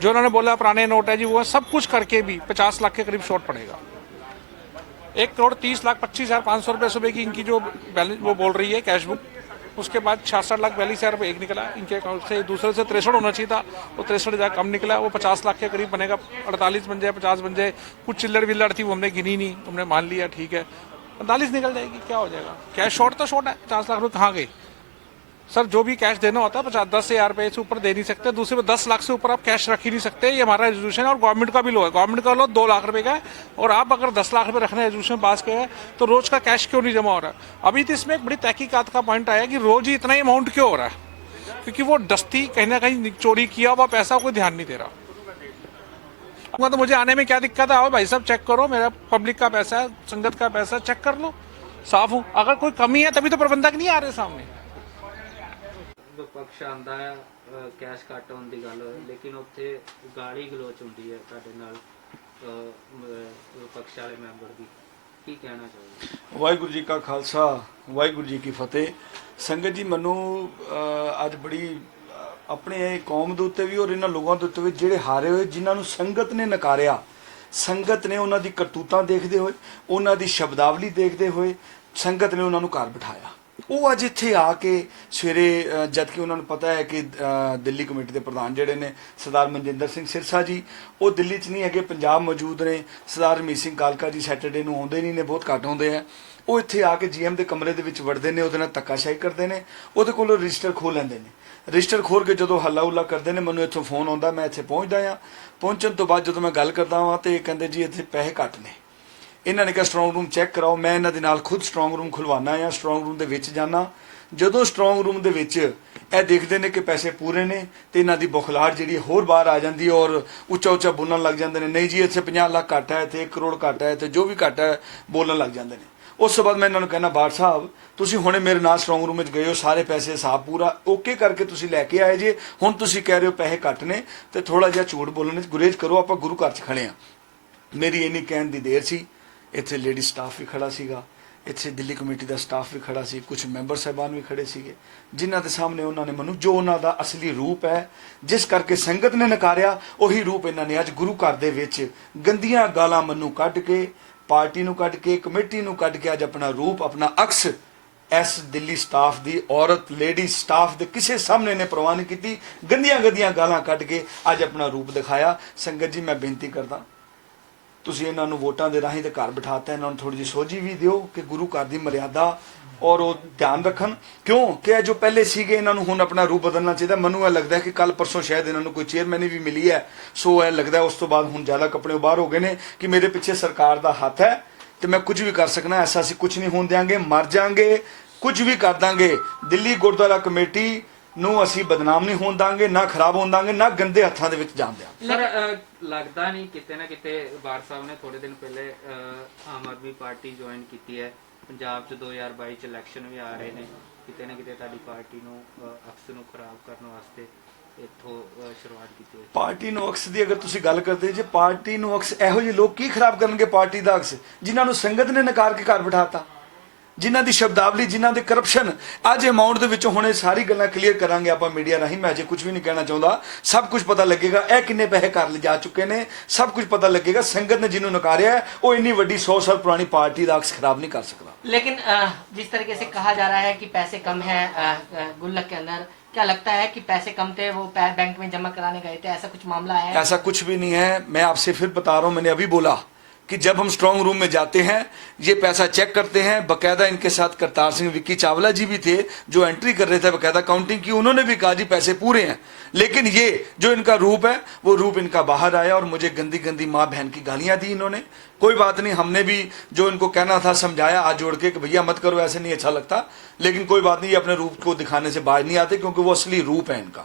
जो उन्होंने बोला पुराने नोट है जी, वो सब कुछ करके भी 50 लाख के करीब शॉर्ट पड़ेगा। 1,30,25,500 रुपये सुबह की इनकी जो बैलेंस वो बोल रही है कैश बुक, उसके बाद 66 लाख 42,000 रुपये एक निकला इनके अकाउंट से। दूसरे से 63 होना चाहिए था, वो 63 हज़ार कम निकला। वो 50 लाख के करीब बनेगा, 48 बन जाए, 50 बन जाए। कुछ चिल्लर विल्लर थी वो हमने गिनी नहीं, हमने मान लिया ठीक है, 45 निकल जाएगी, क्या हो जाएगा? कैश शॉर्ट तो शॉर्ट है, 50 लाख रुपये कहाँ गए? सर जो भी कैश देना होता है 10,000 रुपये से ऊपर दे नहीं सकते। दूसरे पर 10 लाख से ऊपर आप कैश रख ही नहीं सकते, ये हमारा रेजोल्यूशन है। और गवर्नमेंट का भी लो है, गवर्नमेंट का लो 2 लाख रुपए का है, और आप अगर 10 लाख रुपए रखने रेजोल्यूशन पास किया है तो रोज का कैश क्यों नहीं जमा हो रहा है? अभी तो इसमें एक बड़ी तहकीकात का पॉइंट आया कि रोज ही इतना ही अमाउंट क्यों हो रहा है, क्योंकि वो दस्ती कहीं ना कहीं चोरी किया हुआ पैसा कोई ध्यान नहीं दे रहा। तो मुझे आने में क्या दिक्कत है? आओ भाई साहब चेक करो, मेरा पब्लिक का पैसा है, संगत का पैसा, चेक कर लो, साफ हूँ। अगर कोई कमी है तभी तो प्रबंधक नहीं आ रहे सामने। ਪਕਸ਼ ਆਂਦਾ ਹੈ ਕੈਸ਼ ਕੱਟ ਹੋਣ ਦੀ ਗੱਲ, ਲੇਕਿਨ ਉੱਥੇ ਗਾਲੀ ਗਲੋਚ ਹੁੰਦੀ ਹੈ ਤੁਹਾਡੇ ਨਾਲ ਵਿਪਕਸ਼ ਵਾਲੇ ਮੈਂਬਰ ਦੀ, ਕੀ ਕਹਿਣਾ ਚਾਹੋਗੇ? ਵਾਹਿਗੁਰੂ ਜੀ ਕਾ ਖਾਲਸਾ, ਵਾਹਿਗੁਰੂ ਜੀ ਕੀ ਫਤਿਹ। ਸੰਗਤ ਜੀ, ਮੈਨੂੰ ਅੱਜ ਬੜੀ ਆਪਣੇ ਕੌਮ ਦੇ ਉੱਤੇ ਵੀ ਔਰ ਇਹਨਾਂ ਲੋਕਾਂ ਦੇ ਉੱਤੇ ਵੀ ਜਿਹੜੇ ਹਾਰੇ ਹੋਏ, ਜਿਨ੍ਹਾਂ ਨੂੰ ਸੰਗਤ ਨੇ ਨਕਾਰਿਆ, ਸੰਗਤ ਨੇ ਉਹਨਾਂ ਦੀ ਕਰਤੂਤਾਂ ਦੇਖਦੇ ਹੋਏ, ਉਹਨਾਂ ਦੀ ਸ਼ਬਦਾਵਲੀ ਦੇਖਦੇ ਹੋਏ ਸੰਗਤ ਨੇ ਉਹਨਾਂ ਨੂੰ ਘਰ ਬਿਠਾਇਆ। ਉਹ ਅੱਜ ਇੱਥੇ ਆ ਕੇ ਸਵੇਰੇ ਜਦ ਕਿ ਉਹਨਾਂ ਨੂੰ ਪਤਾ ਹੈ ਕਿ ਦਿੱਲੀ ਕਮੇਟੀ ਦੇ ਪ੍ਰਧਾਨ ਜਿਹੜੇ ਨੇ ਸਰਦਾਰ ਮਨਜਿੰਦਰ ਸਿੰਘ ਸਿਰਸਾ ਜੀ, ਉਹ ਦਿੱਲੀ 'ਚ ਨਹੀਂ ਹੈਗੇ, ਪੰਜਾਬ ਮੌਜੂਦ ਨੇ। ਸਰਦਾਰ ਰਮੀਤ ਸਿੰਘ ਕਾਲਕਾ ਜੀ ਸੈਟਰਡੇ ਨੂੰ ਆਉਂਦੇ ਨਹੀਂ ਨੇ, ਬਹੁਤ ਘੱਟ ਆਉਂਦੇ ਆ। ਉਹ ਇੱਥੇ ਆ ਕੇ GM ਦੇ ਕਮਰੇ ਦੇ ਵਿੱਚ ਵੜਦੇ ਨੇ, ਉਹਦੇ ਨਾਲ ਧੱਕਾਸ਼ਾਹੀ ਕਰਦੇ ਨੇ, ਉਹਦੇ ਕੋਲੋਂ ਰਜਿਸਟਰ ਖੋਹ ਲੈਂਦੇ ਨੇ। ਰਜਿਸਟਰ ਖੋਲ ਕੇ ਜਦੋਂ ਹੱਲਾ ਹੁੱਲਾ ਕਰਦੇ ਨੇ, ਮੈਨੂੰ ਇੱਥੋਂ ਫੋਨ ਆਉਂਦਾ, ਮੈਂ ਇੱਥੇ ਪਹੁੰਚਦਾ ਹਾਂ। ਪਹੁੰਚਣ ਤੋਂ ਬਾਅਦ ਜਦੋਂ ਮੈਂ ਗੱਲ ਕਰਦਾ ਹਾਂ ਤੇ ਇਹ ਕਹਿੰਦੇ ਜੀ ਇੱਥੇ ਪੈਸੇ ਘੱਟ ਨੇ। ਇਹਨਾਂ ਨੇ ਕਿਹਾ ਸਟਰੋਂਗ ਰੂਮ ਚੈੱਕ ਕਰਾਓ। ਮੈਂ ਇਹਨਾਂ ਦੇ ਨਾਲ ਖੁਦ ਸਟਰੋਂਗ ਰੂਮ ਖੁਲਵਾਉਣਾ ਆ। ਸਟਰੋਂਗ ਰੂਮ ਦੇ ਵਿੱਚ ਜਾਣਾ, ਜਦੋਂ ਸਟਰੋਂਗ ਰੂਮ ਦੇ ਵਿੱਚ ਇਹ ਦੇਖਦੇ ਨੇ ਕਿ ਪੈਸੇ ਪੂਰੇ ਨੇ ਤੇ ਇਹਨਾਂ ਦੀ ਬੁਖਲਾਹਟ ਜਿਹੜੀ ਹੋਰ ਬਾਹਰ ਆ ਜਾਂਦੀ ਹੈ ਔਰ ਉੱਚਾ ਉੱਚਾ ਬੋਲਣ ਲੱਗ ਜਾਂਦੇ ਨੇ, ਨਹੀਂ ਜੀ ਇੱਥੇ 50 ਲੱਖ ਘੱਟ ਹੈ, ਇੱਥੇ 1 ਕਰੋੜ ਘੱਟ ਹੈ, ਤੇ ਜੋ ਵੀ ਘੱਟ ਹੈ ਬੋਲਣ ਲੱਗ ਜਾਂਦੇ ਨੇ। ਉਸ ਤੋਂ ਬਾਅਦ ਮੈਂ ਇਹਨਾਂ ਨੂੰ ਕਹਿੰਦਾ, ਬਾਠ ਸਾਹਿਬ ਤੁਸੀਂ ਹੁਣੇ ਮੇਰੇ ਨਾਲ ਸਟਰੋਂਗ ਰੂਮ ਵਿੱਚ ਗਏ ਹੋ, ਸਾਰੇ ਪੈਸੇ ਹਿਸਾਬ ਪੂਰਾ ਓਕੇ ਕਰਕੇ ਤੁਸੀਂ ਲੈ ਕੇ ਆਏ ਜੇ, ਹੁਣ ਤੁਸੀਂ ਕਹਿ ਰਹੇ ਹੋ ਪੈਸੇ ਘੱਟ ਨੇ, ਤੇ ਥੋੜਾ ਜਿਹਾ ਝੂਠ ਬੋਲਣ 'ਚ ਗੁਰੇਜ਼ ਕਰੋ, ਆਪਾਂ ਗੁਰੂ ਘਰ 'ਚ ਖੜੇ ਹਾਂ। ਮੇਰੀ ਇੰਨੀ ਕਹਿਣ ਦੀ ਦੇਰ ਸੀ। ਇੱਥੇ ਲੇਡੀ ਸਟਾਫ ਵੀ ਖੜਾ ਸੀਗਾ, ਇੱਥੇ ਦਿੱਲੀ ਕਮੇਟੀ ਦਾ ਸਟਾਫ ਵੀ ਖੜਾ ਸੀ, ਕੁਝ ਮੈਂਬਰ ਸਾਹਿਬਾਨ ਵੀ ਖੜੇ ਸੀਗੇ, ਜਿਨ੍ਹਾਂ ਦੇ ਸਾਹਮਣੇ ਉਹਨਾਂ ਨੇ ਮੈਨੂੰ ਜੋ ਉਹਨਾਂ ਦਾ ਅਸਲੀ ਰੂਪ ਹੈ, ਜਿਸ ਕਰਕੇ ਸੰਗਤ ਨੇ ਨਕਾਰਿਆ, ਉਹੀ ਰੂਪ ਇਹਨਾਂ ਨੇ ਅੱਜ ਗੁਰੂ ਘਰ ਦੇ ਵਿੱਚ ਗੰਦੀਆਂ ਗਾਲਾਂ ਮੈਨੂੰ ਕੱਢ ਕੇ, ਪਾਰਟੀ ਨੂੰ ਕੱਢ ਕੇ, ਕਮੇਟੀ ਨੂੰ ਕੱਢ ਕੇ ਅੱਜ ਆਪਣਾ ਰੂਪ, ਆਪਣਾ ਅਕਸ ਇਸ ਦਿੱਲੀ ਸਟਾਫ ਦੀ, ਔਰਤ ਲੇਡੀ ਸਟਾਫ ਦੇ ਕਿਸੇ ਸਾਹਮਣੇ ਨੇ ਪ੍ਰਵਾਹ ਨਹੀਂ ਕੀਤੀ। ਗੰਦੀਆਂ ਗਾਲਾਂ ਕੱਢ ਕੇ ਅੱਜ ਆਪਣਾ ਰੂਪ ਦਿਖਾਇਆ। ਸੰਗਤ ਜੀ, ਮੈਂ ਬੇਨਤੀ ਕਰਦਾ, ਤੁਸੀਂ ਇਹਨਾਂ ਨੂੰ ਵੋਟਾਂ ਦੇ ਰਾਹੀਂ ਤੇ ਘਰ ਬਿਠਾਤਾ, ਇਹਨਾਂ ਨੂੰ ਥੋੜੀ ਜਿਹੀ ਸੋਝੀ ਵੀ ਦਿਓ ਕਿ ਗੁਰੂ ਘਰ ਦੀ ਮਰਿਆਦਾ ਔਰ ਉਹ ਧਿਆਨ ਰੱਖਣ। ਕਿਉਂ ਕਿ ਇਹ ਜੋ ਪਹਿਲੇ ਸੀਗੇ, ਇਹਨਾਂ ਨੂੰ ਹੁਣ ਆਪਣਾ ਰੂਪ ਬਦਲਣਾ ਚਾਹੀਦਾ। ਮੈਨੂੰ ਇਹ ਲੱਗਦਾ ਕਿ ਕੱਲ ਪਰਸੋਂ ਸ਼ਾਇਦ ਇਹਨਾਂ ਨੂੰ ਕੋਈ ਚੇਅਰਮੈਨੀ ਵੀ ਮਿਲੀ ਹੈ, ਸੋ ਇਹ ਲੱਗਦਾ ਉਸ ਤੋਂ ਬਾਅਦ ਹੁਣ ਜ਼ਿਆਦਾ ਕੱਪੜੇ ਬਾਹਰ ਹੋ ਗਏ ਨੇ ਕਿ ਮੇਰੇ ਪਿੱਛੇ ਸਰਕਾਰ ਦਾ ਹੱਥ ਹੈ ਤੇ ਮੈਂ ਕੁਝ ਵੀ ਕਰ ਸਕਣਾ। ਐਸਾ ਅਸੀਂ ਕੁਝ ਨਹੀਂ ਹੋਣ ਦਿਆਂਗੇ, ਮਰ ਜਾਾਂਗੇ, ਕੁਝ ਵੀ ਕਰ ਦਾਂਗੇ। ਦਿੱਲੀ ਗੁਰਦੁਆਰਾ ਕਮੇਟੀ ਨੂੰ ਅਸੀਂ ਬਦਨਾਮ ਨਹੀਂ ਹੋਣ ਦਾਂਗੇ, ਨਾ ਖਰਾਬ ਹੋਣ ਦਾਂਗੇ, ਨਾ ਗੰਦੇ ਹੱਥਾਂ ਦੇ ਵਿੱਚ ਜਾਣ ਦਿਆਂਗੇ। ਸਰ, ਲੱਗਦਾ ਨਹੀਂ ਕਿਤੇ ਨਾ ਕਿਤੇ ਬਾਠ ਸਾਹਿਬ ਨੇ ਥੋੜੇ ਦਿਨ ਪਹਿਲੇ ਆਮ ਆਦਮੀ ਪਾਰਟੀ ਜੁਆਇਨ ਕੀਤੀ ਹੈ, ਪੰਜਾਬ 'ਚ 2022 'ਚ ਇਲੈਕਸ਼ਨ ਵੀ ਆ ਰਹੇ ਨੇ, ਕਿਤੇ ਨਾ ਕਿਤੇ ਤੁਹਾਡੀ ਪਾਰਟੀ ਨੂੰ ਅਕਸ ਨੂੰ ਖਰਾਬ ਕਰਨ ਵਾਸਤੇ ਇੱਥੋਂ ਸ਼ੁਰੂਆਤ ਕੀਤੀ ਹੈ? ਪਾਰਟੀ ਨੂੰ ਅਕਸ ਦੀ ਅਗਰ ਤੁਸੀਂ ਗੱਲ ਕਰਦੇ ਜੇ, ਪਾਰਟੀ ਨੂੰ ਅਕਸ ਇਹੋ ਜਿਹੇ ਲੋਕ ਕੀ ਖਰਾਬ ਕਰਨਗੇ ਪਾਰਟੀ ਦਾ ਅਕਸ, ਜਿਨ੍ਹਾਂ ਨੂੰ ਸੰਗਤ ਨੇ ਨਕਾਰ ਕੇ ਘਰ ਬਿਠਾਤਾ, ਜਿਨ੍ਹਾਂ ਦੀ ਸ਼ਬਦਾਵਲੀ, ਜਿਨ੍ਹਾਂ ਦੇ ਕਰਪਸ਼ਨ। ਅੱਜ ਅਮਾਉਂਟ ਦੇ ਵਿੱਚੋਂ ਹੁਣੇ ਸਾਰੀ ਗੱਲਾਂ ਕਲੀਅਰ ਕਰਾਂਗੇ ਆਪਾਂ ਮੀਡੀਆ ਰਾਹੀਂ। ਮੈਂ ਅਜੇ ਕੁਝ ਵੀ ਨਹੀਂ ਕਹਿਣਾ ਚਾਹੁੰਦਾ, ਸਭ ਕੁਝ ਪਤਾ ਲੱਗੇਗਾ। ਇਹ ਕਿੰਨੇ ਪੈਸੇ ਘਰ ਲਿਜਾ ਚੁੱਕੇ ਨੇ, ਸਭ ਕੁਝ ਪਤਾ ਲੱਗੇਗਾ। ਸੰਗਤ ਨੇ ਜਿਹਨੂੰ ਨਕਾਰਿਆ ਹੈ, ਉਹ ਇੰਨੀ ਵੱਡੀ 100 ਸਾਲ ਪੁਰਾਣੀ ਪਾर्टी ਦਾ अक्स खराब नहीं कर सकता। लेकिन जिस तरीके से कहा जा रहा है कि पैसे कम है गुल्लक के अंदर, क्या लगता है कि पैसे कम थे, वो बैंक में जमा कराने गए थे, ऐसा कुछ मामला है? ऐसा कुछ भी नहीं है। मैं आपसे फिर बता रहा हूँ, मैंने अभी बोला कि जब हम स्ट्रांग रूम में जाते हैं, ये पैसा चेक करते हैं। बकायदा इनके साथ करतार सिंह, विक्की चावला जी भी थे जो एंट्री कर रहे थे, बकायदा काउंटिंग की, उन्होंने भी कहा जी पैसे पूरे हैं। लेकिन ये जो इनका रूप है, वो रूप इनका बाहर आया और मुझे गंदी गंदी माँ बहन की गालियां दी इन्होंने। कोई बात नहीं, हमने भी जो इनको कहना था समझाया हाथ जोड़ के कि भैया मत करो, ऐसे नहीं अच्छा लगता। लेकिन कोई बात नहीं, ये अपने रूप को दिखाने से बाहर नहीं आते, क्योंकि वो असली रूप है इनका।